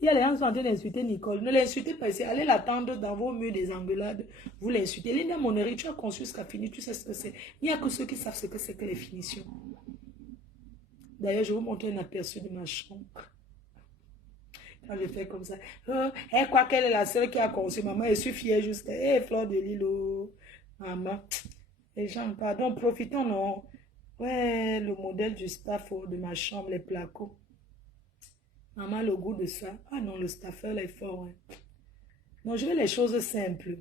Il y a les gens qui sont en train d'insulter Nicole. Ne l'insultez pas ici. Allez l'attendre dans vos murs des engueulades. Vous l'insultez. Linda Monnery, tu as conçu ce qu'a fini. Tu sais ce que c'est. Il n'y a que ceux qui savent ce que c'est que les finitions. D'ailleurs, je vais vous montrer un aperçu de ma chambre. Quand je fais comme ça. Elle croit qu'elle est la seule qui a conçu. Maman, je suis fière juste. Hé, Fleur de Lys, maman. Les gens, pardon, profitons, non. Ouais, le modèle du staff de ma chambre, les placos. Maman, le goût de ça. Ah non, le staffer, là, est fort. Hein. Non, je veux les choses simples.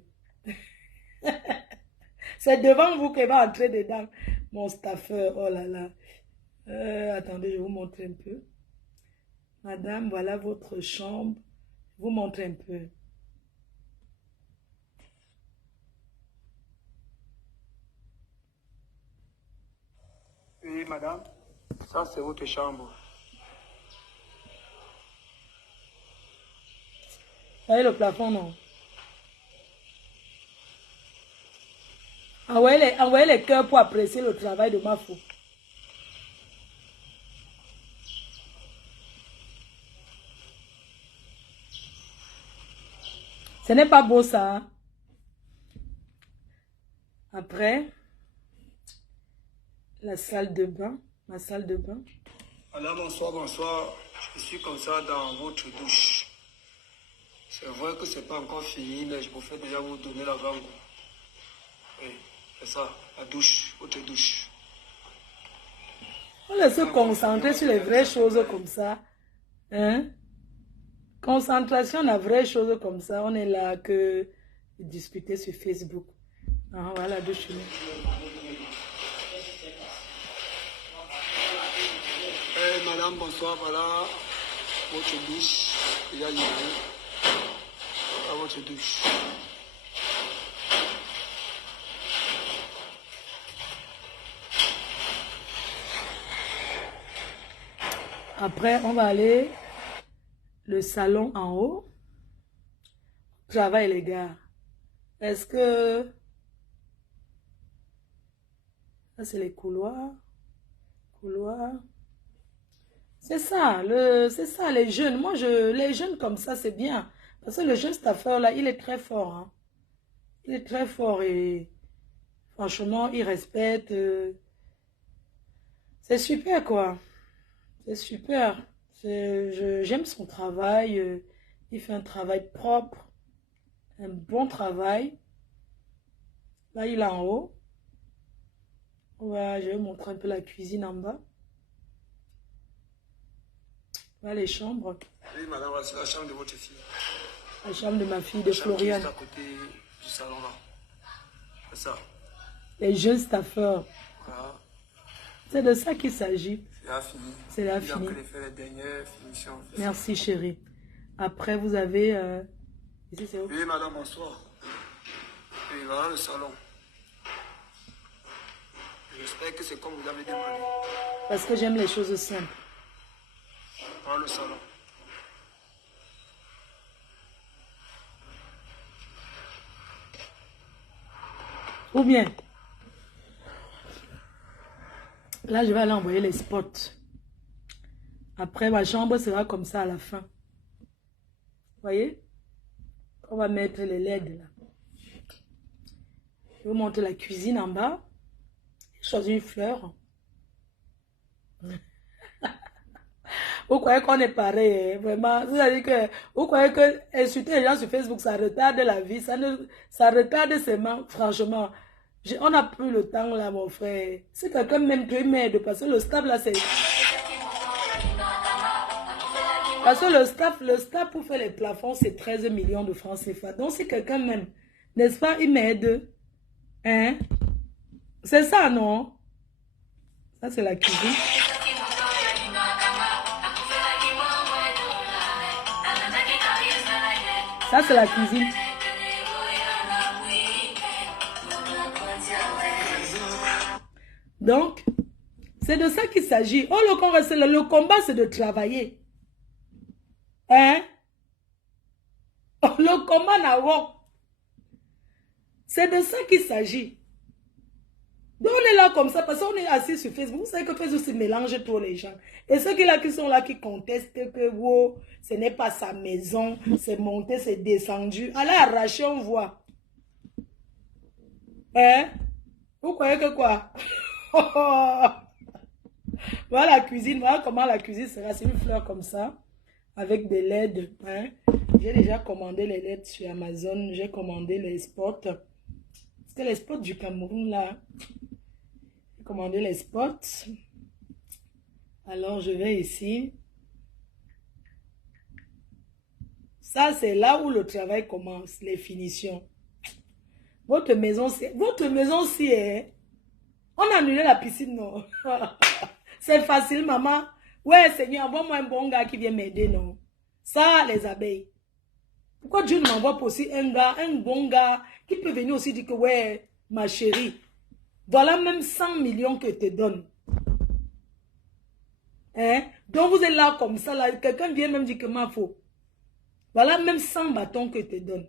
C'est devant vous qu'elle va entrer dedans. Mon staffer, oh là là. Attendez, je vais vous montrer un peu. Madame, voilà votre chambre. Je vous montre un peu. Oui, madame. Ça, c'est votre chambre. Vous voyez le plafond, non? Envoyez les cœurs pour apprécier le travail de ma fou. Ce n'est pas beau ça. Hein? Après, la salle de bain. Ma salle de bain. Madame, bonsoir, bonsoir. Je suis comme ça dans votre douche. C'est vrai que c'est pas encore fini, mais je préfère déjà vous donner l'avant-goût. Oui, c'est ça, la douche, votre douche. On laisse se concentrer sur les vraies choses comme ça. Hein? Concentration, la vraie chose comme ça. On est là que discuter sur Facebook. Ah, voilà la douche. Hey, madame, bonsoir, voilà votre douche. Il y a livré. À votre douche. Après, on va aller le salon en haut. Travail, les gars. Est-ce que... Ça, c'est les couloirs. Couloirs. C'est ça, les jeunes. Moi, les jeunes comme ça, c'est bien. Parce que le jeune staffer, là, il est très fort. Hein. Il est très fort et franchement, il respecte. C'est super, quoi. C'est super. J'aime son travail. Il fait un travail propre. Un bon travail. Là, il est en haut. Ouais, je vais vous montrer un peu la cuisine en bas. Voilà les chambres. Oui, madame, c'est la chambre de votre fille. La chambre de ma fille, de Floriane. Juste à côté du salon, là. C'est ça. Les jeunes staffeurs. Voilà. C'est de ça qu'il s'agit. C'est là fini. C'est là fini. Il a fait les dernières finitions. Merci, chérie. Après, vous avez... Ici, c'est où? Oui, madame, bonsoir. Oui, voilà le salon. J'espère que c'est comme vous avez demandé. Parce que j'aime les choses simples. Voilà le salon. Ou bien, là, je vais aller envoyer les spots. Après, ma chambre sera comme ça à la fin. Vous voyez? On va mettre les LED là. Je vais vous montrer la cuisine en bas. choisi une fleur. Vous croyez qu'on est pareil, hein? Vraiment. Vous avez dit que, vous croyez que insulter les gens sur Facebook, ça retarde la vie, ça retarde seulement, franchement. On n'a plus le temps là, mon frère. Si quelqu'un m'aime, tu m'aides, parce que le staff là, c'est... Parce que le staff pour faire les plafonds, c'est 13 millions de francs CFA. Donc si quelqu'un m'aime, n'est-ce pas, il m'aide. Hein? C'est ça, non? Ça, c'est la cuisine. Ça, c'est la cuisine. Donc, c'est de ça qu'il s'agit. Oh, le combat, c'est de travailler. Hein? Oh, le combat n'a pas. C'est de ça qu'il s'agit. Donc, on est là comme ça, parce qu'on est assis sur Facebook. Vous savez que Facebook se mélange pour les gens. Et ceux qui sont là, qui contestent que wow, ce n'est pas sa maison, c'est monté, c'est descendu. Allez arracher, on voit. Hein? Vous croyez que quoi? Voilà la cuisine, voilà comment la cuisine sera. C'est une fleur comme ça, avec des LED. Hein? J'ai déjà commandé les LED sur Amazon. J'ai commandé les spots. C'était les spots du Cameroun là. J'ai commandé les spots. Alors je vais ici. Ça c'est là où le travail commence, les finitions. Votre maison si est... On a annulé la piscine, non? C'est facile, maman. Ouais, Seigneur, envoie-moi un bon gars qui vient m'aider, non? Ça, les abeilles. Pourquoi Dieu ne m'envoie pas aussi un bon gars, qui peut venir aussi dire que, ouais, ma chérie, voilà même 100 millions que je te donne. Hein? Donc vous êtes là comme ça, là, quelqu'un vient même dire que m'en faut. Voilà même 100 bâtons que je te donne.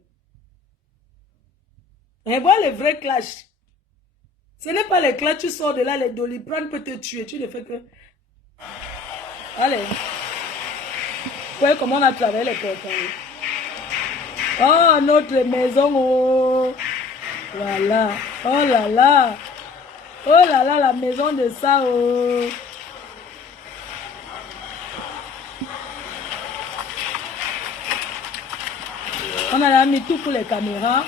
Et voilà les vrais clashs. Ce n'est pas les clashs, tu sors de là, les Doliprane peut te tuer. Tu ne fais que... Allez. Vous voyez comment on a travaillé les portails. Oh, notre maison, oh. Voilà. Oh là là. Oh là là, la maison de ça, oh. On a mis tout pour les caméras.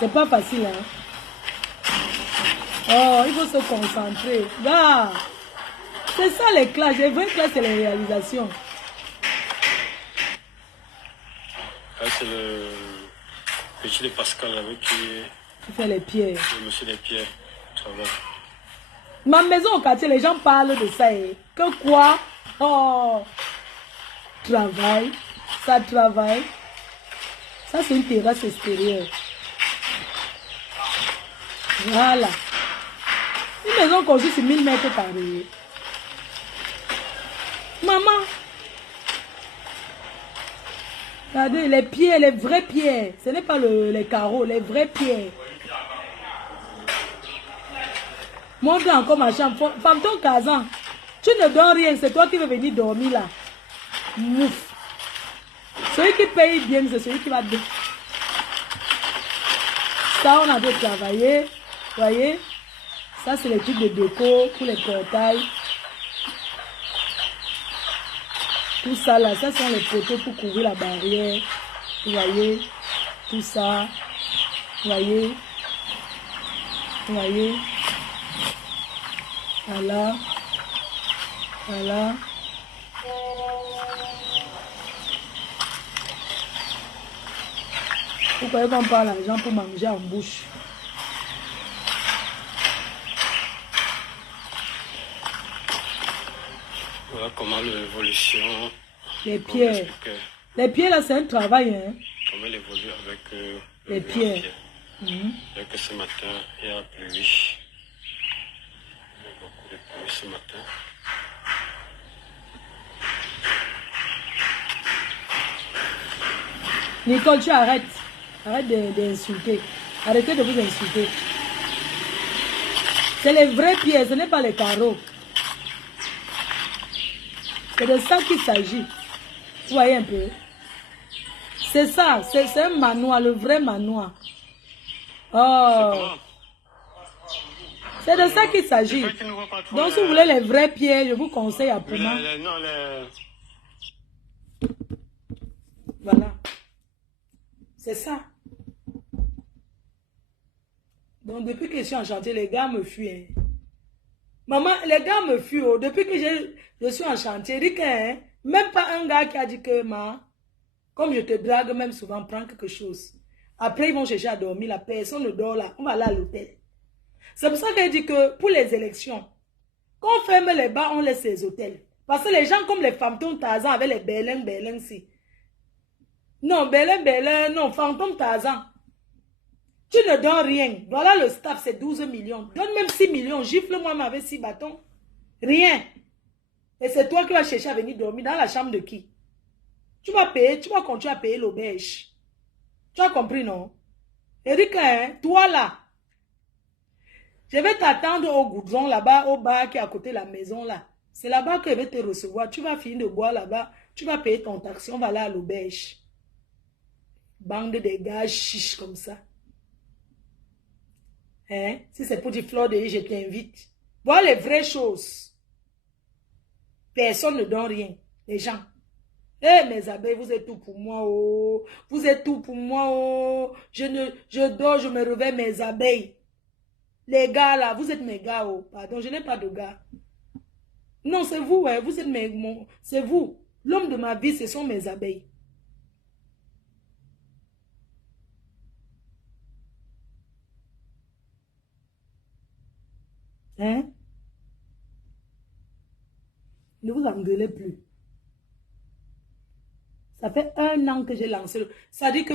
C'est pas facile, hein. Oh, il faut se concentrer. Là, c'est ça les classes. Les vraies classes, c'est les réalisations. Là, c'est le petit de Pascal avec qui fait les pierres. Le monsieur des pierres. Travaille. Ma maison au quartier, les gens parlent de ça. Eh. Que quoi? Oh, travail. Ça travaille. Ça, c'est une terrasse extérieure. Voilà. Une maison construite sur 1000 mètres carrés. Maman. Regardez, les pierres, les vraies pierres. Ce n'est pas les carreaux, les vraies pierres. Monte encore ma chambre. Femme ton Kazan. Tu ne dors rien, c'est toi qui veux venir dormir là. Mouf. Celui qui paye bien, c'est celui qui va... Ça, on a dû travailler. Voyez? Ça, c'est les trucs de déco pour les portails. Tout ça là, ça sont les poteaux pour couvrir la barrière. Vous voyez? Tout ça. Vous voyez? Vous voyez? Voilà. Voilà. Vous croyez qu'on parle à les gens pour manger en bouche? Voilà comment l'évolution... Les pierres. Les pierres là, c'est un travail. Hein? Comment elle évolue avec les pierres. Avec ce matin, il y a plu. Il y a beaucoup de pluie ce matin. Nicole, tu arrêtes. Arrête d'insulter. Arrêtez de vous insulter. C'est les vraies pierres, ce n'est pas les carreaux. C'est de ça qu'il s'agit. Vous voyez un peu? C'est ça, c'est un manoir, le vrai manoir. Oh! C'est de ça qu'il s'agit. Donc, si vous voulez les vrais pierres, je vous conseille à Puma. Voilà. C'est ça. Donc, depuis que je suis en chantier, les gars me fuient. Hein. Maman, les gars me fuient. Oh. Depuis que je suis en chantier, je dis que hein, même pas un gars qui a dit que, comme je te drague, même souvent, prends quelque chose. Après, ils vont chercher à dormir. La personne ne dort là. On va aller à l'hôtel. C'est pour ça que je dis que pour les élections, quand on ferme les bars, on laisse les hôtels. Parce que les gens comme les fantômes Tarzan avec les Berlin, si. Non, Berlin, non, fantôme Tarzan. Tu ne donnes rien. Voilà le staff, c'est 12 millions. Donne même 6 millions. Gifle-moi avec 6 bâtons. Rien. Et c'est toi qui vas chercher à venir dormir dans la chambre de qui? Tu vas payer, tu vas continuer à payer l'auberge. Tu as compris, non? Eric, hein, toi là, je vais t'attendre au goudron là-bas, au bar qui est à côté de la maison là. C'est là-bas que je vais te recevoir. Tu vas finir de boire là-bas. Tu vas payer ton taxi. On va aller à l'auberge. Bande de gars chiches comme ça. Hein? Si c'est pour du fleur de je t'invite. Voir les vraies choses. Personne ne donne rien. Les gens. Eh, mes abeilles, vous êtes tout pour moi, oh. Vous êtes tout pour moi, oh. Je dors, je me réveille, mes abeilles. Les gars, là, vous êtes mes gars, oh. Pardon, je n'ai pas de gars. Non, c'est vous, hein. Vous êtes c'est vous. L'homme de ma vie, ce sont mes abeilles. Hein? Ne vous engueulez plus. Ça fait 1 an que j'ai lancé. Ça dit que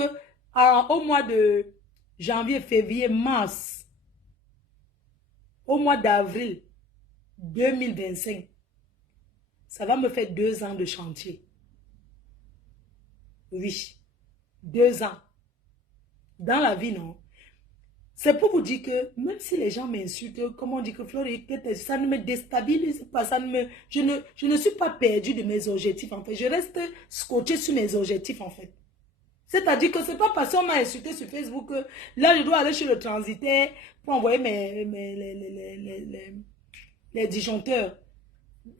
au mois de janvier, février, mars, au mois d'avril 2025, ça va me faire 2 ans de chantier. Oui, 2 ans. Dans la vie, non? C'est pour vous dire que même si les gens m'insultent, comme on dit que Flori, ça ne me déstabilise pas, je ne suis pas perdu de mes objectifs en fait. Je reste scotché sur mes objectifs en fait. C'est-à-dire que c'est pas parce qu'on m'a insulté sur Facebook que là je dois aller chez le transitaire pour envoyer les disjoncteurs.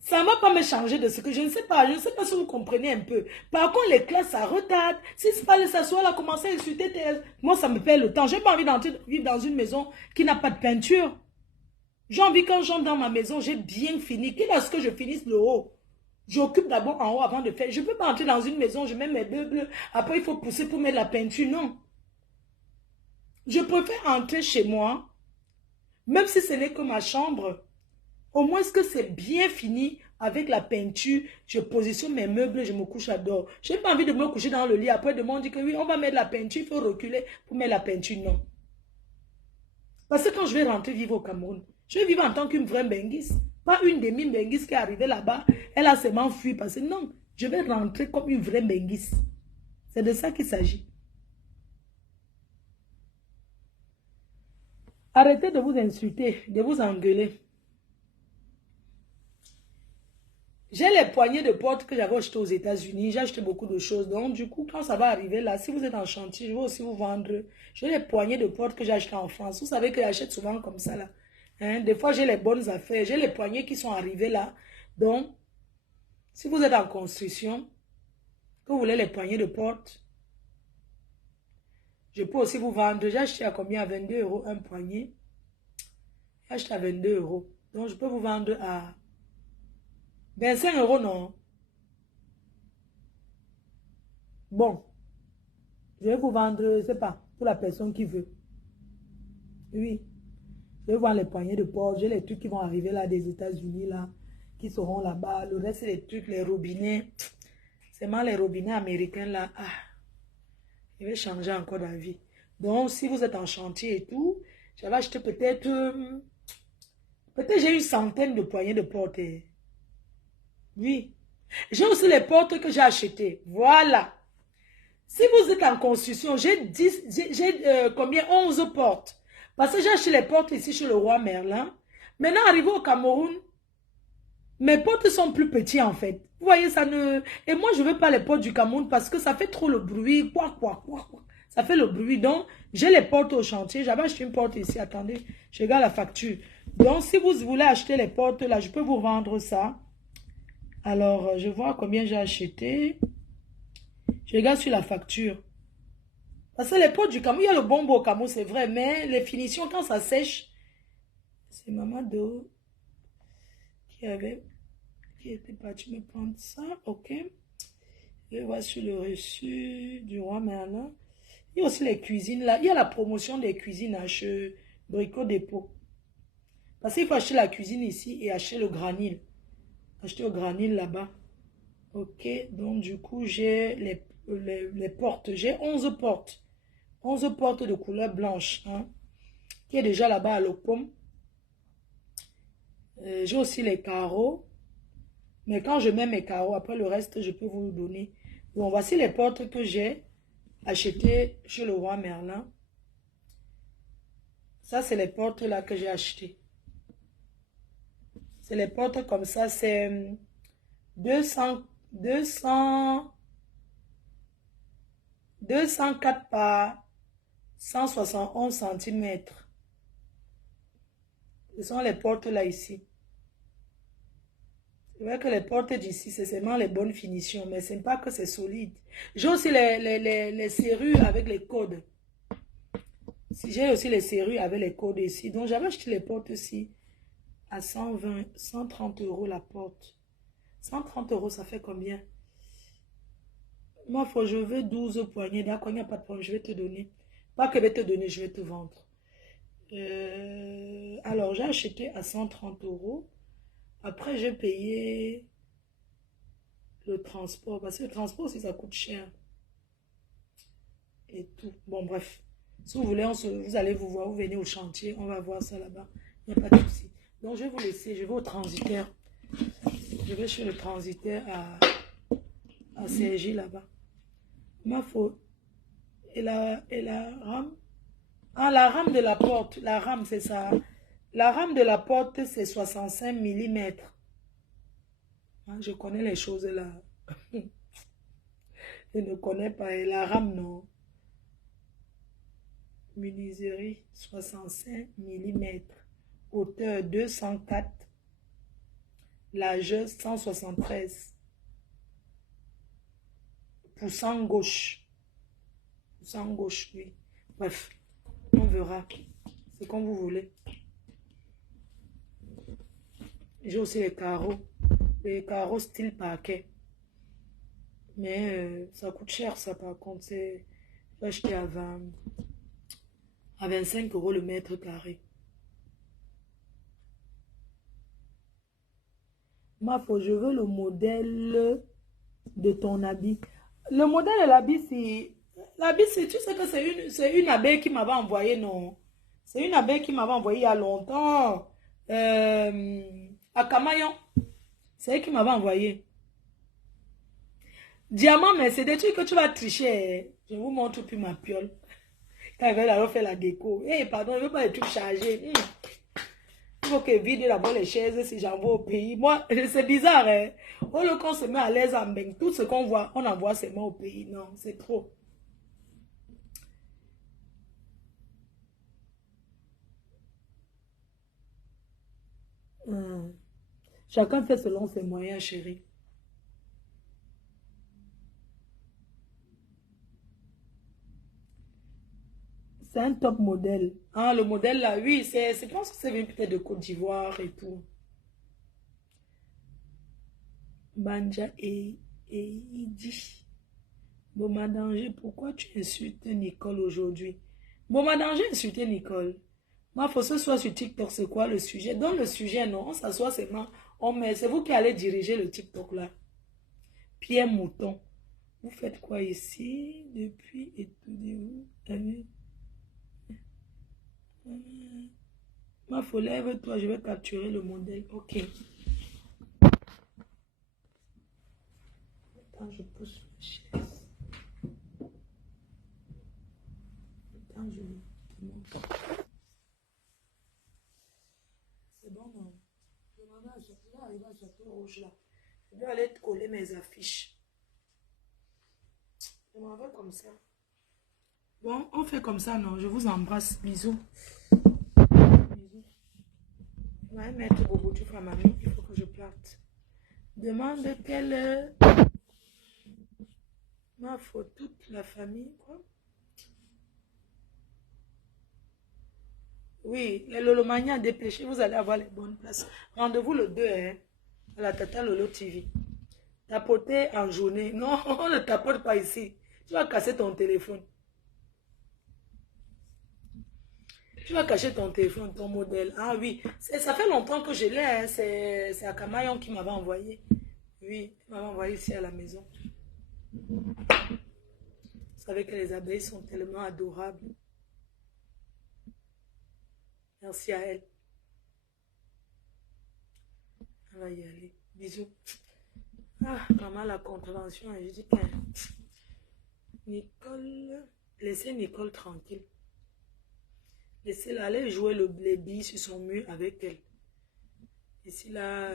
Ça ne va pas me changer de ce que je ne sais pas si vous comprenez un peu. Par contre, les classes, ça retarde. Si c'est pas s'asseoir là, commencer à insulter, moi, ça me perd le temps. J'ai pas envie de vivre dans une maison qui n'a pas de peinture. J'ai envie, quand j'entre dans ma maison, j'ai bien fini. Quitte à ce que je finisse le haut. J'occupe d'abord en haut avant de faire. Je ne peux pas entrer dans une maison, je mets mes meubles. Après, il faut pousser pour mettre la peinture. Non. Je préfère entrer chez moi, même si ce n'est que ma chambre. Au moins, est-ce que c'est bien fini avec la peinture? Je positionne mes meubles, je me couche à dehors. Je n'ai pas envie de me coucher dans le lit. Après, de me dire que oui, on va mettre la peinture, il faut reculer pour mettre la peinture. Non. Parce que quand je vais rentrer vivre au Cameroun, je vais vivre en tant qu'une vraie benguise. Pas une demi-benguise qui est arrivée là-bas, elle a seulement fui. Parce que non, je vais rentrer comme une vraie benguise. C'est de ça qu'il s'agit. Arrêtez de vous insulter, de vous engueuler. J'ai les poignées de porte que j'avais achetées aux États-Unis. J'ai acheté beaucoup de choses. Donc, du coup, quand ça va arriver là, si vous êtes en chantier, je vais aussi vous vendre. J'ai les poignées de porte que j'ai achetées en France. Vous savez que j'achète souvent comme ça là. Hein? Des fois, j'ai les bonnes affaires. J'ai les poignées qui sont arrivées là. Donc, si vous êtes en construction, que vous voulez les poignées de porte, je peux aussi vous vendre. J'ai acheté à combien? À 22 € un poignet. J'ai acheté à 22 €. Donc, je peux vous vendre à 25 € non. Bon. Je vais vous vendre, je ne sais pas, pour la personne qui veut. Oui. Je vais voir les poignées de porte. J'ai les trucs qui vont arriver là des États-Unis là, qui seront là-bas. Le reste, c'est les trucs, les robinets. C'est mal les robinets américains là. Ah. Je vais changer encore d'avis. Donc, si vous êtes en chantier et tout, j'avais acheté peut-être j'ai une centaine de poignées de porte. Oui. J'ai aussi les portes que j'ai achetées. Voilà. Si vous êtes en construction, j'ai combien? 11 portes. Parce que j'ai acheté les portes ici chez le roi Merlin. Maintenant, arrivé au Cameroun, mes portes sont plus petites en fait. Vous voyez, ça ne... Et moi, je ne veux pas les portes du Cameroun parce que ça fait trop le bruit. Quoi. Ça fait le bruit. Donc, j'ai les portes au chantier. J'avais acheté une porte ici. Attendez, je regarde la facture. Donc, si vous voulez acheter les portes là, je peux vous vendre ça. Alors, je vois combien j'ai acheté. Je regarde sur la facture. Parce que les portes du camo, il y a le bon beau camo, c'est vrai, mais les finitions, quand ça sèche, c'est Maman Do qui était parti me prendre ça, ok. Je vois sur le reçu du roi Merlin. Il y a aussi les cuisines là. Il y a la promotion des cuisines à Brico Dépôt. Parce qu'il faut acheter la cuisine ici et acheter le granit. Acheter le granit là-bas. Ok, donc du coup, j'ai les portes. J'ai 11 portes. 11 portes de couleur blanche. Hein, qui est déjà là-bas à l'Opom. J'ai aussi les carreaux. Mais quand je mets mes carreaux, après le reste, je peux vous le donner. Bon, voici les portes que j'ai achetées chez le roi Merlin. Ça, c'est les portes là que j'ai achetées. C'est les portes comme ça. C'est 204 par 171 cm. Ce sont les portes là ici. C'est vrai que les portes d'ici, c'est seulement les bonnes finitions, mais ce n'est pas que c'est solide. J'ai aussi les serrures avec les codes. J'ai aussi les serrures avec les codes ici. Donc, j'avais acheté les portes ici à 120, 130 € la porte. 130 €, ça fait combien? Moi, je veux 12 poignées. D'accord, il n'y a pas de problème, je vais te donner. Pas que je vais te donner, je vais te vendre. Alors, j'ai acheté à 130 €. Après, j'ai payé le transport. Parce que le transport aussi, ça coûte cher. Et tout. Bon, bref. Si vous voulez, vous allez vous voir. Vous venez au chantier. On va voir ça là-bas. Il n'y a pas de souci. Donc, je vais vous laisser. Je vais au transitaire. Je vais chez le transitaire à Sergi là-bas. Ma faute. Et la rame. Ah, la rame de la porte. La rame, c'est ça. La rame de la porte, c'est 65 mm. Hein, je connais les choses là. Je ne connais pas. Et la rame, non. Menuiserie, 65 mm. Hauteur 204. Largeur 173. Poussant gauche. Poussant gauche, oui. Bref, on verra. C'est comme vous voulez. J'ai aussi les carreaux. Les carreaux style parquet. Mais ça coûte cher ça par contre. J'ai acheté à 25 € le mètre carré. Je veux le modèle de ton habit. Le modèle de l'habit, c'est... L'habit, tu sais que c'est une abeille qui m'avait envoyé, non? C'est une abeille qui m'avait envoyé il y a longtemps. À Camaillon. C'est elle qui m'avait envoyé. Diamant, mais c'est des trucs que tu vas tricher. Je vous montre plus ma piole. Quand elle va alors faire la déco. Eh, pardon, je ne veux pas les trucs chargés. Il faut que vide d'abord les chaises si j'envoie au pays. Moi, c'est bizarre, hein. Au lieu qu'on se met à l'aise en bain, tout ce qu'on voit, on envoie seulement au pays. Non, c'est trop. Chacun fait selon ses moyens, chérie. C'est un top modèle. Ah, le modèle là, oui, je pense que c'est venu peut-être de Côte d'Ivoire et tout. Banja et Idi. Boma Danger, pourquoi tu insultes Nicole aujourd'hui? Boma Danger insulté Nicole. Moi, il faut ce soir sur TikTok, c'est quoi le sujet? Dans le sujet, non, on s'assoit seulement. C'est vous qui allez diriger le TikTok là. Pierre Mouton. Vous faites quoi ici? Depuis, étudiez-vous. Ma faut lève-toi, je vais capturer le modèle. Ok. Attends, je pousse ma chaise. Attends, je monte. C'est bon, non? Je vais arriver à Château Rouge là. Je vais aller coller mes affiches. Je m'en vais comme ça. Bon, on fait comme ça, non? Je vous embrasse. Bisous. Bisous. Ouais, mettre Bobo, tu feras mamie, il faut que je parte. Demande quelle... Ma faute, toute la famille, quoi. Oui, les Lolomania dépêchez, vous allez avoir les bonnes places. Rendez-vous le 2, hein, à la Tata Lolo TV. Tapoter en journée. Non, on ne tapote pas ici. Tu vas casser ton téléphone. Tu vas cacher ton téléphone, ton modèle. Ah oui, ça fait longtemps que je l'ai. Hein. C'est Akamayon qui m'avait envoyé. Oui, il m'avait envoyé ici à la maison. Vous savez que les abeilles sont tellement adorables. Merci à elle. On va y aller. Bisous. Ah, maman, la contravention. Je dis que Nicole, laissez Nicole tranquille. Laissez-la aller jouer les billes sur son mur avec elle. Ici, là,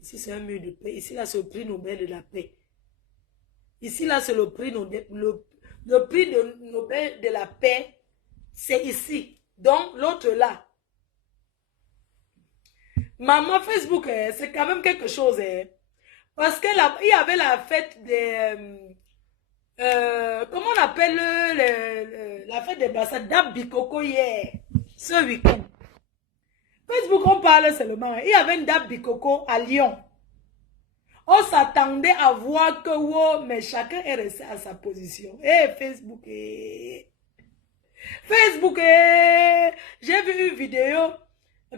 ici c'est un mur de paix. Ici, là, c'est le prix Nobel de la paix. Ici, là, c'est le prix Nobel, le prix de Nobel de la paix. C'est ici. Donc, l'autre là. Maman, Facebook, c'est quand même quelque chose. Parce qu'il y avait la fête des... comment on appelle la fête des Bassades d'Abikoko hier, ce week-end. Facebook, on parle seulement. Il y avait une date Bikoko à Lyon. On s'attendait à voir que wow, mais chacun est resté à sa position. Facebook, Facebook, j'ai vu une vidéo,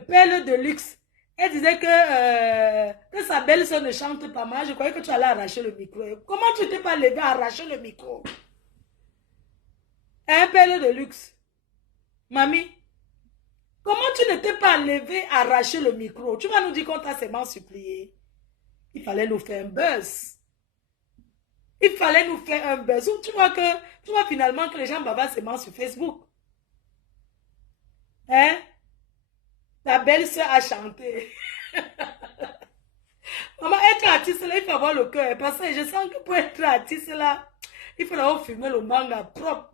Perle de luxe. Elle disait que sa belle-sœur ne chante pas mal. Je croyais que tu allais arracher le micro. Comment tu t'es pas levé à arracher le micro? Un Perle de luxe. Mamie, comment tu ne t'es pas levé à arracher le micro? Tu vas nous dire qu'on t'a seulement supplié. Il fallait nous faire un buzz. Il fallait nous faire un buzz. Tu vois finalement que les gens bavardent seulement sur Facebook. Hein? Ta belle-sœur a chanté. Maman, être artiste là, il faut avoir le cœur. Parce que je sens que pour être artiste là, il faut d'abord filmer le manga propre.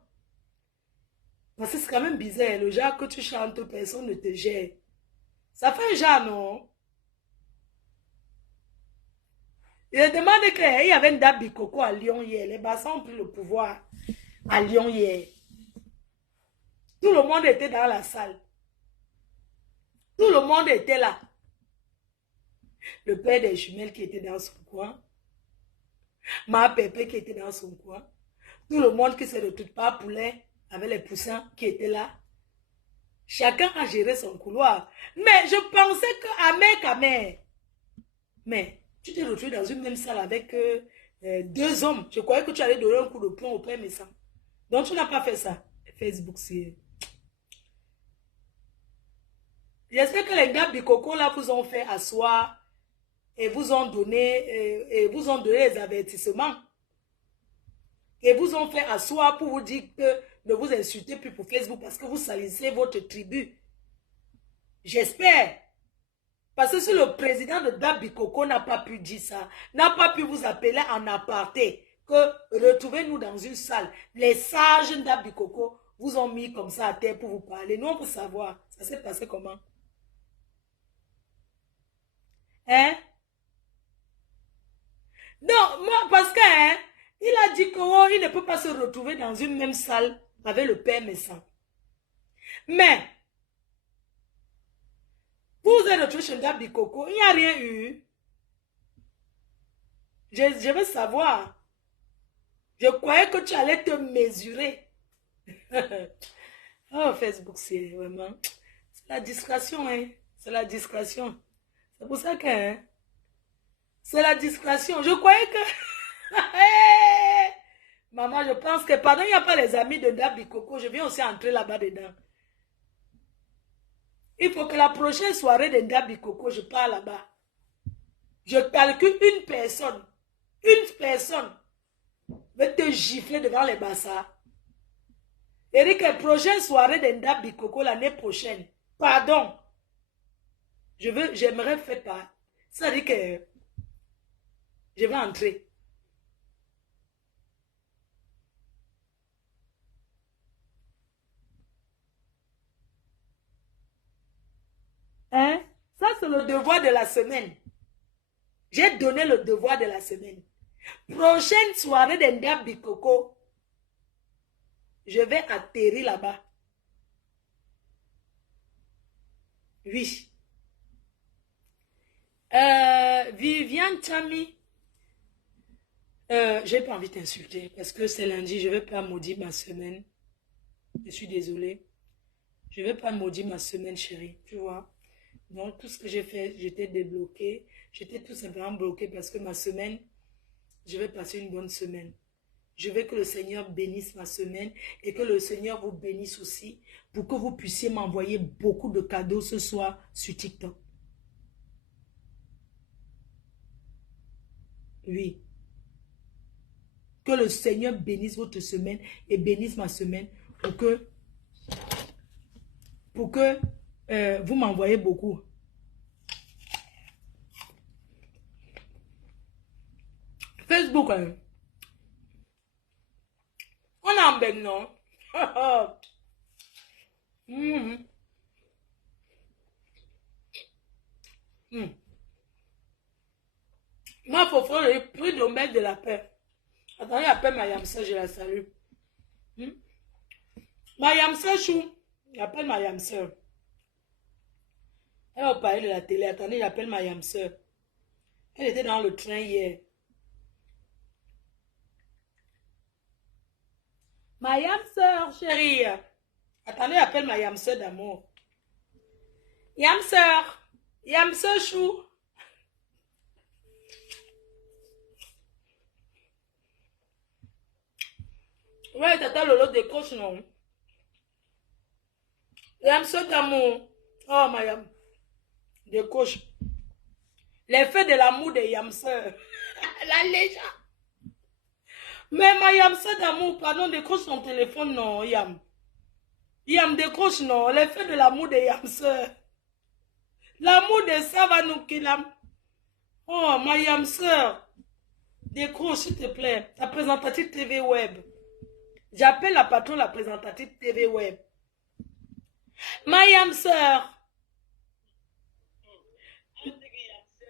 Parce que c'est quand même bizarre. Le genre que tu chantes, personne ne te gère. Ça fait un genre, non? Il demande qu'il y avait une date Bikoko à Lyon hier. Les bassins ont pris le pouvoir à Lyon hier. Tout le monde était dans la salle. Tout le monde était là. Le père des jumelles qui était dans son coin. Ma pépé qui était dans son coin. Tout le monde qui se retrouve pas poulet avec les poussins qui étaient là. Chacun a géré son couloir. Mais je pensais que mais tu t'es retrouvé dans une même salle avec deux hommes. Je croyais que tu allais donner un coup de poing au père médecin. Donc tu n'as pas fait ça. Facebook, c'est... J'espère que les gars Bikoko là vous ont fait asseoir et vous ont donné les avertissements. Et vous ont fait asseoir pour vous dire que ne vous insultez plus pour Facebook parce que vous salissez votre tribu. J'espère. Parce que si le président de Dabikoko n'a pas pu dire ça, n'a pas pu vous appeler en aparté, que retrouvez-nous dans une salle, les sages d'Abikoko vous ont mis comme ça à terre pour vous parler. Nous, on peut savoir. Ça s'est passé comment? Hein? Non, moi, parce que, hein, il a dit qu'il ne peut pas se retrouver dans une même salle avec le père médecin. Mais, vous êtes retrouvé chez Dabikoko, il n'y a rien eu. Je veux savoir. Je croyais que tu allais te mesurer. Oh, Facebook, c'est vraiment... C'est la discrétion, hein. C'est la discrétion. C'est pour ça que... Hein, c'est la discrétion. Je croyais que... Maman, je pense que pendant il n'y a pas les amis de Dabikoko, je viens aussi entrer là-bas dedans. Il faut que la prochaine soirée de Dabikoko, je pars là-bas. Je calcule une personne va te gifler devant les bassards. Eric, la prochaine soirée de Dabikoko l'année prochaine, pardon, j'aimerais faire part. Ça dit que je vais entrer. Hein? devoir de la semaine. J'ai donné le devoir de la semaine. Prochaine soirée d'India Bikoko, je vais atterrir là-bas. Oui. Viviane Chami, j'ai pas envie d'insulter parce que c'est lundi, je vais pas maudire ma semaine. Je suis désolée. Je vais pas maudire ma semaine, chérie, tu vois. Donc, tout ce que j'ai fait, j'étais débloquée. J'étais tout simplement bloquée parce que ma semaine, je vais passer une bonne semaine. Je veux que le Seigneur bénisse ma semaine et que le Seigneur vous bénisse aussi pour que vous puissiez m'envoyer beaucoup de cadeaux ce soir sur TikTok. Oui. Que le Seigneur bénisse votre semaine et bénisse ma semaine pour que vous m'envoyez beaucoup. Facebook, hein. On a un ben non. Moi, faut faire le prix de mettre de la paix. Attendez, appelle ma Yamsa, je la salue. Ma Yamsa chou. J'appelle ma Yamsa. Elle va parler de la télé. Attendez, j'appelle ma Yamsa. Elle était dans le train hier. Ma Yamsa, chérie. Attendez, j'appelle ma Yamsa d'amour. Yamsa. Yamsa chou. Ouais, tata Lolo décroche, non? Yamsa d'amour. Oh, ma Yam. Décroche. L'effet de l'amour de Yamsa. La légende. Mais ma Yamsa d'amour, pardon, décroche son téléphone, non, Yam. Yam décroche, non. L'effet de l'amour de Yamsa. L'amour de ça va nous killer. Oh, ma Yamsa. Décroche, s'il te plaît. La présentatrice TV Web. J'appelle la patronne la présentatrice TV Web. Ma Yamsa.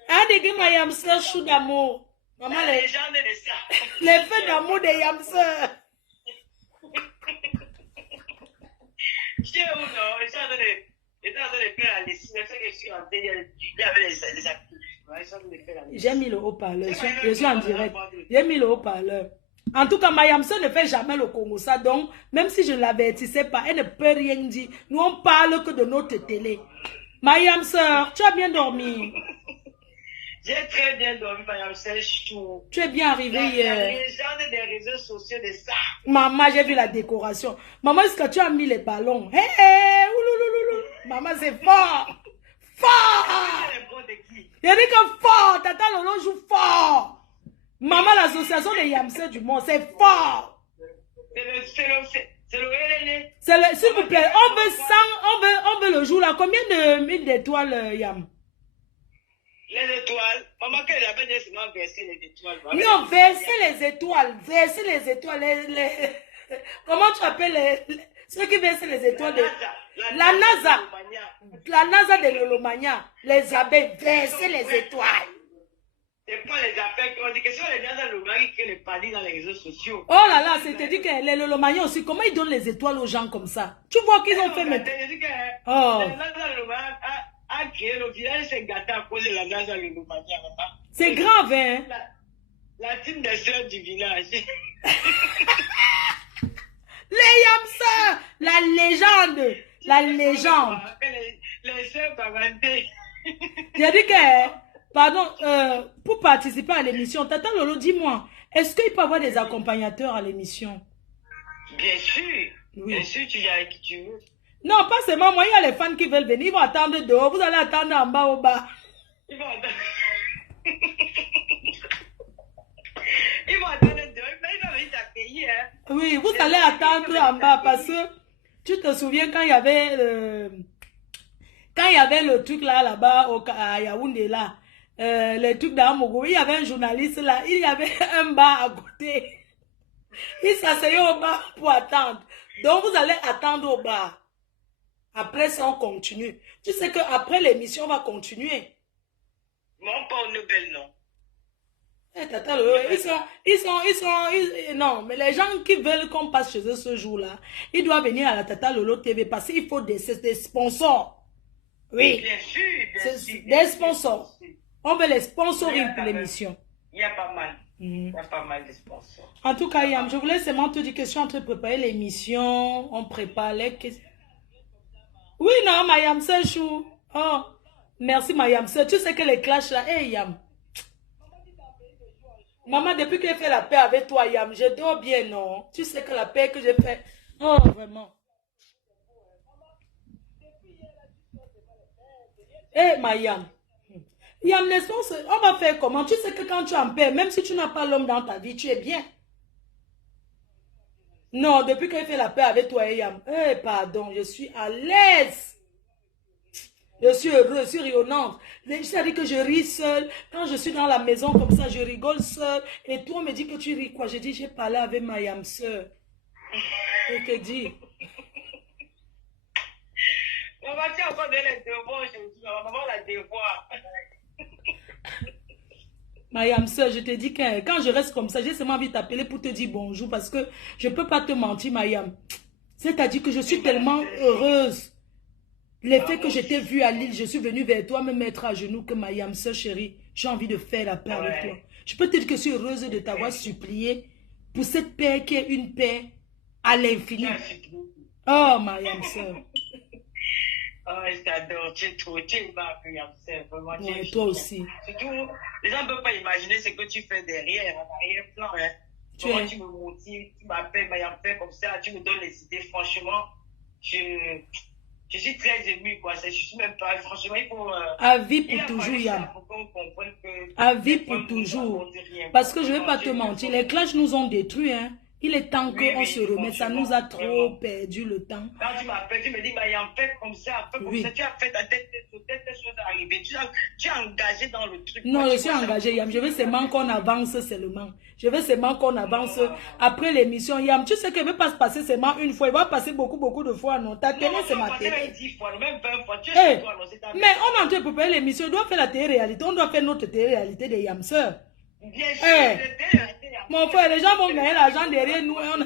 Adégui ma Yamsa chou d'amour. Maman, l'effet d'amour de Yamsa. J'ai mis le haut-parleur. Je suis en direct. J'ai mis le haut-parleur. En tout cas, ma Yamsa ne fait jamais le Congo ça. Donc, même si je ne l'avertissais pas, elle ne peut rien dire. Nous, on parle que de notre télé. Ma Yamsa, tu as bien dormi? J'ai très bien dormi, ma Yamsa chou. Tu es bien arrivé hier. La légende des réseaux sociaux de ça. Maman, j'ai vu la décoration. Maman, est-ce que tu as mis les ballons? Hé, hey, ouloulouloulou. Maman, c'est fort. Fort. Il a dit que fort. Tata Lolo joue fort. Maman, l'association des Yamsa du monde, c'est fort. C'est le, s'il vous plaît, on veut le jour là. Combien de mille d'étoiles, Yam? Les étoiles. Maman, qu'elle avait dit seulement verser les étoiles. Non, verser les étoiles. Verser les étoiles. Comment tu appelles ceux qui versent les étoiles de la NASA. La NASA de l'Olomania. Les abeilles, verser les étoiles. C'est pas les affaires qu'on dit que c'est les NASA de l'Olomania qui les parlent dans les réseaux sociaux. Oh là là, c'était dit que les Lolomaniens aussi, comment ils donnent les étoiles aux gens comme ça? Tu vois qu'ils ont fait maintenant. Oh. Les NASA de l'Olomania a créé le village, c'est gâté à cause de la NASA de l'Olomania. C'est grave, hein? La team des sœurs du village. Les Yamsa, la légende, la légende. Les sœurs Bavanté. J'ai dit que, pardon, pour participer à l'émission, Tata Lolo, dis-moi, est-ce qu'il peut y avoir des accompagnateurs à l'émission? Bien sûr. Oui. Bien sûr, tu y as qui tu veux. Non, pas seulement moi, il y a les fans qui veulent venir, ils vont attendre dehors, vous allez attendre en bas au bas. Ils vont attendre. Ils vont attendre dehors, mais ils vont venir t'accueillir. Hein. Oui, vous allez attendre en bas parce que tu te souviens quand il y avait le truc là-bas à Yaoundé là, les trucs d'Amogo, il y avait un journaliste là, il y avait un bar à côté. Il s'asseyait au bar pour attendre. Donc vous allez attendre au bar. Après ça, on continue. Tu sais qu'après l'émission, on va continuer. Non, pas au Nobel, non. Eh, Tata Lolo, non, mais les gens qui veulent qu'on passe chez eux ce jour-là, ils doivent venir à la Tata Lolo TV parce qu'il faut des sponsors. Oui. Bien sûr, des sponsors. On veut les sponsoring pour l'émission. Il y a pas mal. Il y a pas mal de sponsors. En tout cas, Yam, je voulais seulement te dire que je suis en train de préparer l'émission. On prépare les questions. Oui, non, ma Yam, c'est chou. Oh, merci, ma Yam. Tu sais que les clashs là, hey, Yam. Maman, depuis que j'ai fait la paix avec toi, Yam, je dors bien, non? Tu sais que la paix que j'ai fait. Oh, vraiment. Eh, ma Yam. Yam, on va faire comment? Tu sais que quand tu es en paix, même si tu n'as pas l'homme dans ta vie, tu es bien. Non, depuis que j'ai fait la paix avec toi, Yam. Eh, pardon, je suis à l'aise. Je suis heureuse, je suis rayonnante. C'est-à-dire que je ris seule. Quand je suis dans la maison comme ça, je rigole seule. Et toi, on me dit que tu ris quoi? Je dis, j'ai parlé avec ma Yam sœur. Je te dis. Maman, tu as encore donné les devoirs aujourd'hui. Maman, la devoir. Ma Yam sœur, je te dis que quand je reste comme ça, j'ai seulement envie de t'appeler pour te dire bonjour parce que je ne peux pas te mentir, ma Yam. C'est-à-dire que je suis tellement heureuse. L'effet que je t'ai vu à Lille, je suis venue vers toi me mettre à genoux que ma Yam sœur chérie, j'ai envie de faire la paix avec toi. Je peux te dire que je suis heureuse de t'avoir supplié pour cette paix qui est une paix à l'infini. Oh, ma Yam sœur. Oh, je t'adore, tu es trop, tu es ma Yam sœur, vraiment. Ouais, toi aussi. Surtout, les gens ne peuvent pas imaginer ce que tu fais derrière, en arrière-plan. Hein. Tu me motives, tu m'appelles ma Yam sœur comme ça, tu me donnes les idées, franchement, je suis très émue, quoi. Je suis même pas, franchement, il faut... à vie pour toujours, Yam. À vie pour toujours. Parce que je ne vais pas te mentir, les clashs nous ont détruits, hein. Il est temps qu'on se remette, ça nous a trop perdu le temps. Quand tu m'appelles, tu me dis, il y a un fait comme ça, tu as fait ta tête, telle chose arriver. Tu es engagé dans le truc. Non, je suis engagé, Yam. Je veux seulement qu'on avance seulement. Je veux seulement qu'on avance après l'émission, Yam. Tu sais qu'il ne va pas se passer seulement une fois, il va passer beaucoup de fois, non? Ta télé, c'est ma télé. Même 10 fois, même 20 fois. Mais on est en train de préparer l'émission, on doit faire la télé-réalité, on doit faire notre télé-réalité des Yam sœurs. Bien sûr, mon frère, les gens vont gagner l'argent derrière nous. Comment?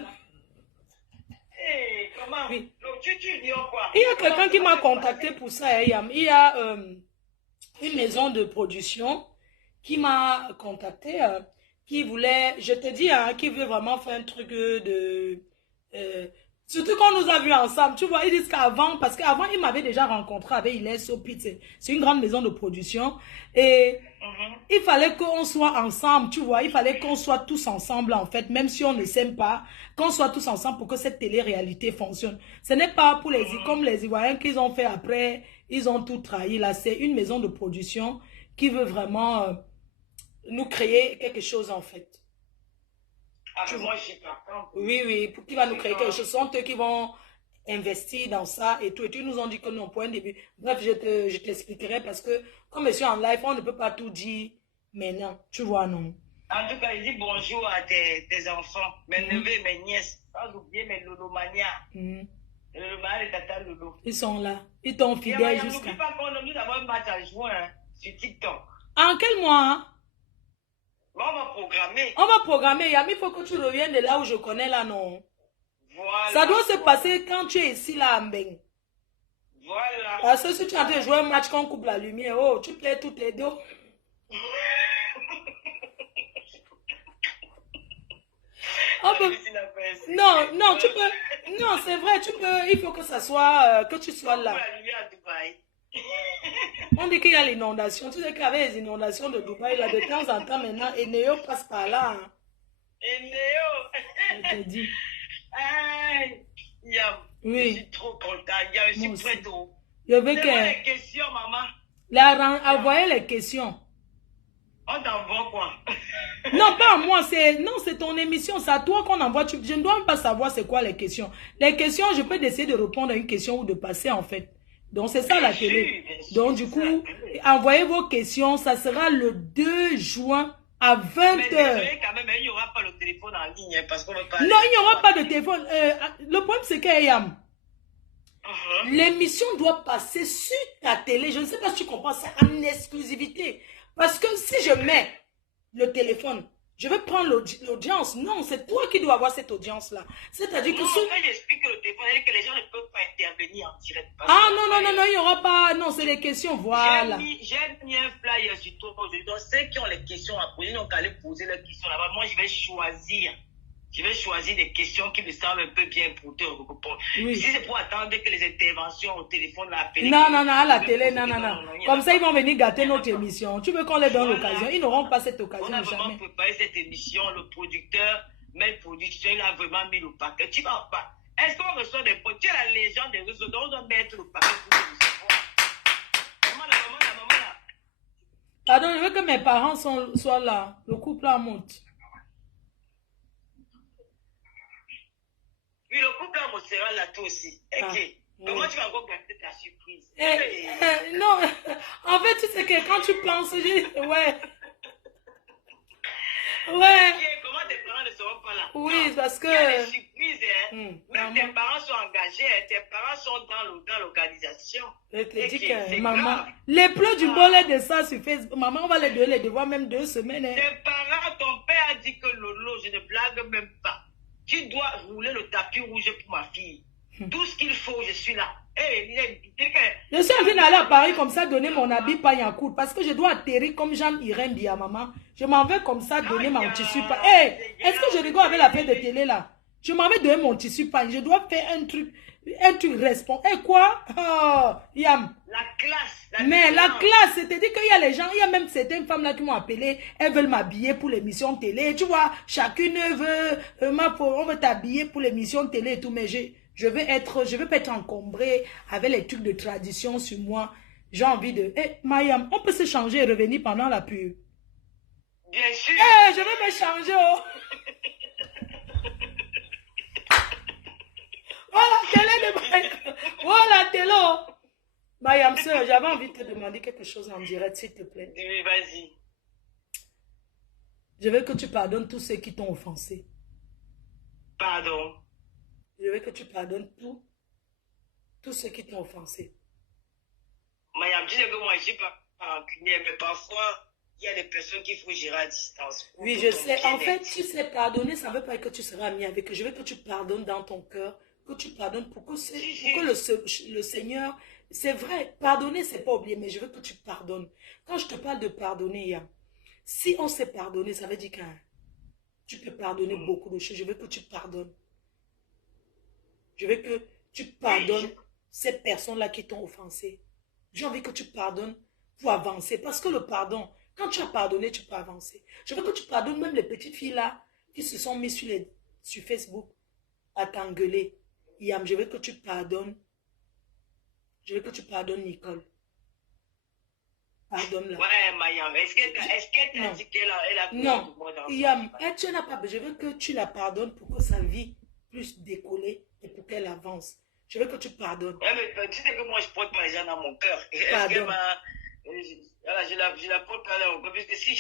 Oui. Tu dis quoi? Il y a quelqu'un qui m'a contacté pour ça, Yam. Il y a une maison de production qui m'a contacté, qui voulait, je te dis, qui veut vraiment faire un truc de... surtout qu'on nous a vus ensemble, tu vois, ils disent qu'avant, parce qu'avant, ils m'avaient déjà rencontré avec Iles Opit, c'est une grande maison de production, et il fallait qu'on soit ensemble, tu vois, il fallait qu'on soit tous ensemble, en fait, même si on ne s'aime pas, qu'on soit tous ensemble pour que cette télé-réalité fonctionne. Ce n'est pas pour comme les Ivoiriens qu'ils ont fait après, ils ont tout trahi, là, c'est une maison de production qui veut vraiment nous créer quelque chose, en fait. Moi, je sais pas. Oui, pour qui va nous créer quelque chose. Ce sont eux qui vont investir dans ça et tout. Et ils nous ont dit que non, pour un début. Bref, je t'expliquerai parce que comme je suis en live, on ne peut pas tout dire maintenant. Tu vois, non. En tout cas, il dit bonjour à tes enfants, mes neveux et mes nièces. Sans oublier mes lolomania. Les lolomania de Tata Lolo. Ils sont là. Ils t'ont fidèles jusqu'à... N'oublie pas qu'on a nous avons un match à jouer sur TikTok. En quel mois? On va programmer. On va programmer, Yam. Il faut que tu reviennes de là où je connais là, non? Voilà. Ça doit se passer quand tu es ici, là, à Mbeng. Voilà. Parce que si tu es en train de jouer un match qu'on coupe la lumière, oh, tu plais toutes les deux. Non, tu peux. Non, c'est vrai, tu peux. Il faut que ça soit, que tu sois là. On dit qu'il y a l'inondation. Tu sais qu'avec les inondations de Dubaï, là, de temps en temps, maintenant, Eneo passe par là. Hein. Eneo. Je te dis. Yam. Oui. Je suis trop content. Yam, je suis prêt. Je veux que... les questions, maman. Envoyez les questions. On t'envoie quoi? Non, pas à moi. C'est ton émission. C'est à toi qu'on envoie. Je ne dois même pas savoir c'est quoi les questions. Les questions, je peux essayer de répondre à une question ou de passer, en fait. Donc, c'est ça la télé. Donc, du coup, envoyez vos questions. Ça sera le 2 juin à 20h. Mais désolé, quand même, il n'y aura pas le téléphone en ligne. Parce qu'on va pas non, il n'y aura pas de téléphone. Le problème, c'est qu'Ayam, l'émission doit passer sur ta télé. Je ne sais pas si tu comprends ça en exclusivité. Parce que si je mets le téléphone, je vais prendre l'audience. Non, c'est toi qui dois avoir cette audience-là. C'est-à-dire que... Non, quand j'explique que le téléphone, que les gens ne peuvent pas intervenir en direct. Ah non, il n'y aura pas... Non, c'est des questions, voilà. J'ai mis un flyer sur toi aujourd'hui. Donc, ceux qui ont les questions à poser, donc aller poser leurs questions là-bas. Moi, je vais choisir. Je vais choisir des questions qui me semblent un peu bien pour te répondre. Oui. Si c'est pour attendre que les interventions au téléphone l'appellent. Non, à la télé, non. Comme ça, ils vont venir gâter notre émission. Tu veux qu'on les donne l'occasion? Ils n'auront pas cette occasion. On a vraiment préparé cette émission. Le producteur, mais production, il a vraiment mis le paquet. Tu vas pas. Est-ce qu'on reçoit des potes? Tu es la légende des réseaux, donc on doit mettre le paquet pour l'émission. Maman là. Pardon, je veux que mes parents soient là. Le couple là monte. Oui, le couple là sera là toi aussi. Okay. Comment tu vas encore garder ta surprise? Non, en fait, tu sais que quand tu penses, ouais. Comment tes parents ne seront pas là? Oui, parce que... Il y a des surprises, Même tes parents sont engagés, tes parents sont dans l'organisation. Je te dis que, maman, les pleurs du bolet de ça sur Facebook, maman, on va les donner les devoirs même 2 semaines. Tes parents, ton père a dit que Lolo, je ne blague même pas. Tu dois rouler le tapis rouge pour ma fille. Tout ce qu'il faut, je suis là. Je suis en train d'aller à Paris comme ça, donner mon habit Payancourt. Parce que je dois atterrir comme Jean-Irène dit à maman. Je m'en vais comme ça donner mon tissu pain. Est-ce que je rigole avec la paix de télé là? Je m'en vais donner mon tissu pain. Je dois faire un truc responsable. Quoi? Oh, Yam. La classe. Mais la classe, c'est-à-dire qu'il y a les gens, il y a même certaines femmes là qui m'ont appelé, elles veulent m'habiller pour l'émission télé. Tu vois, chacune veut, on veut t'habiller pour l'émission télé et tout, mais je veux pas être encombrée avec les trucs de tradition sur moi. J'ai envie de... Mayam, on peut se changer et revenir pendant la pub. Bien sûr. Je vais me changer. Oh. Voilà, télé. Mayam, sœur, j'avais envie de te demander quelque chose en direct, s'il te plaît. Oui, vas-y. Je veux que tu pardonnes tous ceux qui t'ont offensé. Pardon. Je veux que tu pardonnes tous ceux qui t'ont offensé. Mayam, tu sais que moi, je ne suis pas rancunier, mais parfois, il y a des personnes qu'il faut gérer à distance. Oui, je sais. En fait, tu sais, pardonner, ça ne veut pas dire que tu seras ami avec eux. Je veux que tu pardonnes dans ton cœur, que tu pardonnes pour que le Seigneur... C'est vrai, pardonner, c'est pas oublier, mais je veux que tu pardonnes. Quand je te parle de pardonner, Yam, si on s'est pardonné, ça veut dire que tu peux pardonner beaucoup de choses. Je veux que tu pardonnes. Je veux que tu pardonnes ces personnes-là qui t'ont offensé. J'ai envie que tu pardonnes pour avancer. Parce que le pardon, quand tu as pardonné, tu peux avancer. Je veux que tu pardonnes même les petites filles-là qui se sont mises sur Facebook à t'engueuler. Yam, je veux que tu pardonnes. Je veux que tu pardonnes Nicole. Pardonne-la. Ouais, Mayam, est-ce qu'elle t'a dit qu'elle a non, Yam, tu n'as pas besoin. Je veux que tu la pardonnes pour que sa vie puisse décoller et pour qu'elle avance. Je veux que tu pardonnes. Ouais, mais tu sais que moi, je porte pas les gens dans mon cœur. Je la porte pas dans mon cœur. Parce que si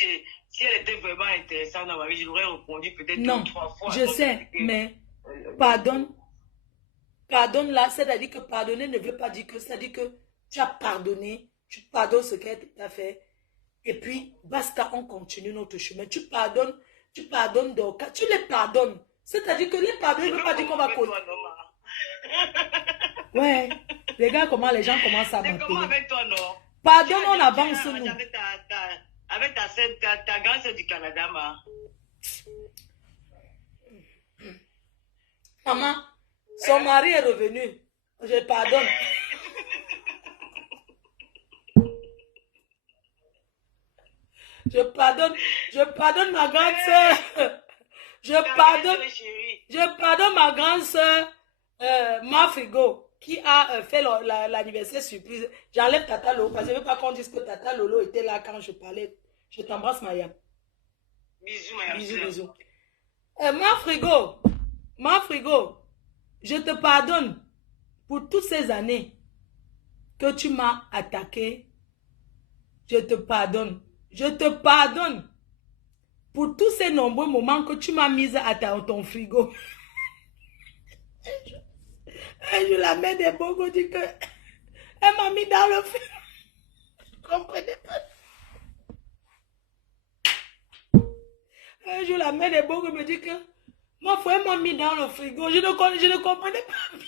elle était vraiment intéressante dans ma vie, je l'aurais répondu peut-être 2 ou 3 fois. Je sais, mais pardonne. Pardonne-la, c'est-à-dire que pardonner ne veut pas dire que, c'est-à-dire que tu as pardonné, tu pardonnes ce qu'elle t'a fait, et puis basta, on continue notre chemin. Tu pardonnes Dorcas, tu les pardonnes. C'est-à-dire que les pardonner ne veut pas dire qu'on va continuer. Ouais, regarde comment les gens commencent à m'appeler. Comment avec toi, non? Pardonne, on avance, nous. Avec ta grande sœur du Canada, ma. Maman, son mari est revenu. Je pardonne. Je pardonne ma grande sœur. Je pardonne ma grande sœur, ma frigo, qui a fait l'anniversaire surprise. J'enlève Tata Lolo, parce que je ne veux pas qu'on dise que Tata Lolo était là quand je parlais. Je t'embrasse, Mayam. Bisous, Mayam. Bisous. Ma frigo, je te pardonne pour toutes ces années que tu m'as attaqué. Je te pardonne. Je te pardonne pour tous ces nombreux moments que tu m'as mis à ton frigo. Et je la mets des bongos, dit que elle m'a mis dans le frigo. Je ne comprenais pas. Un jour, la mère des Bongo me dit que mon frère m'a mis dans le frigo. Je ne comprenais pas bien.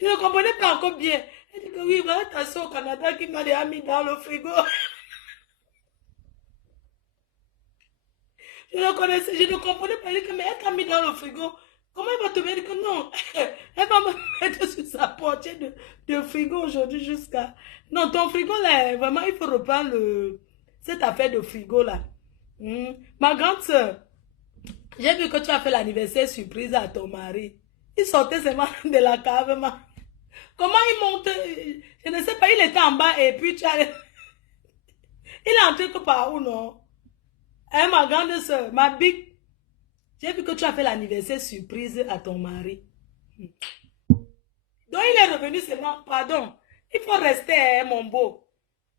Je ne comprenais pas encore bien. Elle dit que oui, voilà ta soeur au Canada qui m'a déjà mis dans le frigo. Je ne comprenais pas. Elle dit que mais elle t'a mis dans le frigo. Comment elle va te dire que non? Elle va me mettre sur sa portière de frigo aujourd'hui jusqu'à... Non, ton frigo là, vraiment, il faut reprendre cette affaire de frigo là. Ma grande soeur, j'ai vu que tu as fait l'anniversaire surprise à ton mari. Il sortait seulement de la cave. Comment il monte? Je ne sais pas, il était en bas et puis tu as... Il est entré que par où, non? Hein, ma grande soeur, ma big... J'ai vu que tu as fait l'anniversaire surprise à ton mari. Donc il est revenu seulement, pardon, il faut rester, hein, mon beau.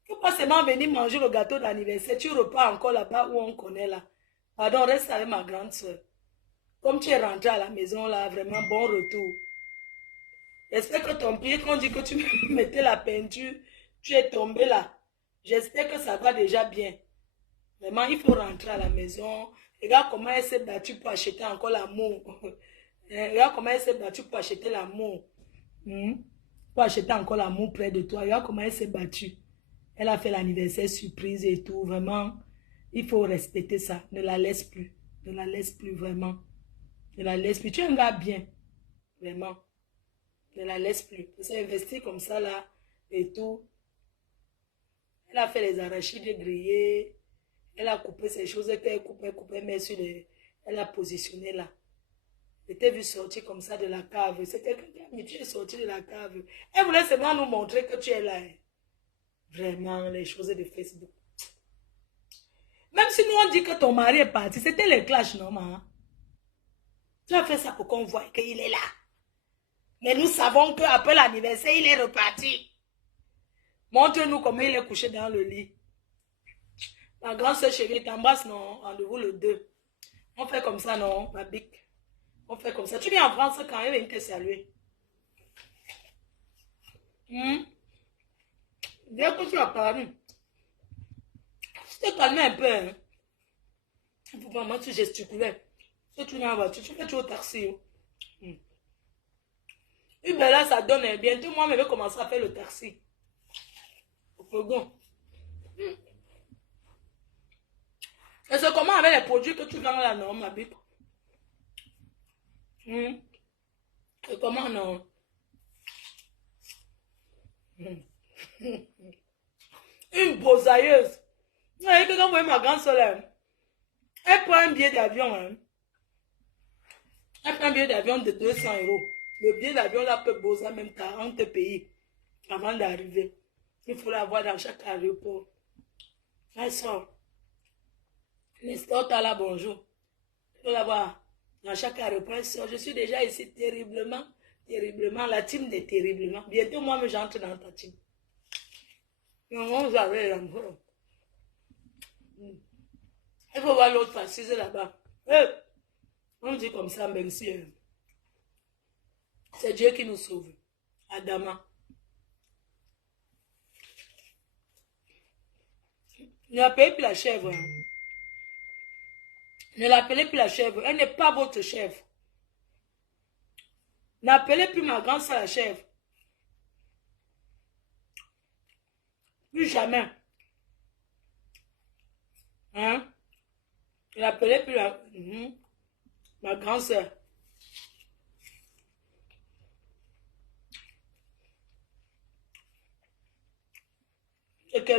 Il ne faut pas seulement venir manger le gâteau d'anniversaire. Tu repars encore là-bas où on connaît là. Pardon, reste avec ma grande soeur. Comme tu es rentré à la maison là, vraiment bon retour. J'espère que ton pied, quand on dit que tu mettais la peinture, tu es tombé là. J'espère que ça va déjà bien. Vraiment, il faut rentrer à la maison. Regarde comment elle s'est battue pour acheter encore l'amour. Regarde comment elle s'est battue pour acheter l'amour. Pour acheter encore l'amour près de toi. Regarde comment elle s'est battue. Elle a fait l'anniversaire surprise et tout. Vraiment, il faut respecter ça. Ne la laisse plus. Ne la laisse plus, vraiment. Ne la laisse plus. Tu es un gars bien. Vraiment. Ne la laisse plus. Parce qu'investir comme ça là et tout. Elle a fait les arachides grillés. Elle a coupé ces choses qu'elle coupait, mais sur les... Elle a positionné là. Je t'ai vu sortir comme ça de la cave. C'était que tu es sorti de la cave. Elle voulait seulement nous montrer que tu es là. Vraiment, les choses de Facebook. Même si nous on dit que ton mari est parti, c'était les clashs, non, maman? Tu as fait ça pour qu'on voie qu'il est là. Mais nous savons qu'après l'anniversaire, il est reparti. Montre-nous comment il est couché dans le lit. Ma grande soeur chérie t'embrasse, non? Rendez-vous le 2. On fait comme ça, non? Ma bique. On fait comme ça. Tu viens en France quand elle vient te saluer. Dès que tu as parlé, tu t'es calmé un peu. Hein? Pour maman, tu gesticulais. Si tu viens en voiture, tu fais toujours au taxi. Uber là, ça donne. Bientôt, moi, je vais commencer à faire le taxi. Au Pogon. Et c'est comment avec les produits que tu vends là, non, ma bique? Et comment, non? Une bosailleuse. Ouais, que quand vous voyez ma grande soeur, elle prend un billet d'avion. Hein. Elle prend un billet d'avion de 200 €. Le billet d'avion là peut boser même 40 pays avant d'arriver. Il faut l'avoir dans chaque aéroport. Elle sort. L'escorte là, bonjour. Il faut l'avoir dans chaque aéroport. Elle sort. Je suis déjà ici terriblement. La team des terriblement. Bientôt, moi, j'entre dans ta team. Non, vous avez l'enfant. Il faut voir l'autre assise là-bas. On dit comme ça, même si c'est Dieu qui nous sauve. Adama. Ne l'appelez plus la chèvre. Hein. Ne l'appelez plus la chèvre. Elle n'est pas votre chèvre. N'appelez plus ma grande soeur la chèvre. Plus jamais. Hein? N'appelez plus ma grande soeur. Et que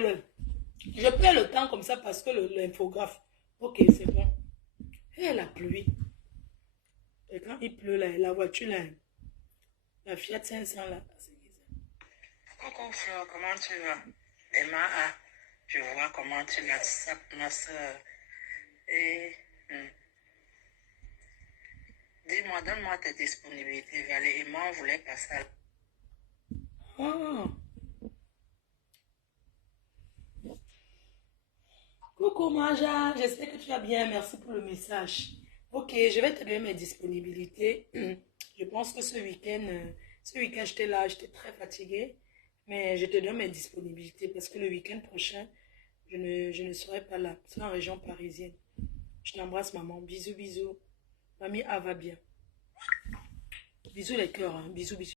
je perds le temps comme ça parce que l'infographe. Ok, c'est bon. Et la pluie. Et quand il pleut là, la voiture là, la Fiat 500 là. Coucou Fleur, comment tu vas? Emma, je vois comment tu la sapes, ma soeur. Et dis-moi, donne-moi tes disponibilités. Valérie et moi, on voulait passer à... Oh. Coucou Maja, j'espère que tu vas bien, merci pour le message. Ok, je vais te donner mes disponibilités. Je pense que ce week-end, j'étais là, j'étais très fatiguée. Mais je te donne mes disponibilités parce que le week-end prochain, je ne serai pas là. C'est en région parisienne. Je t'embrasse, maman. Bisous, bisous. Mamie A va bien. Bisous les cœurs, hein. Bisous, bisous.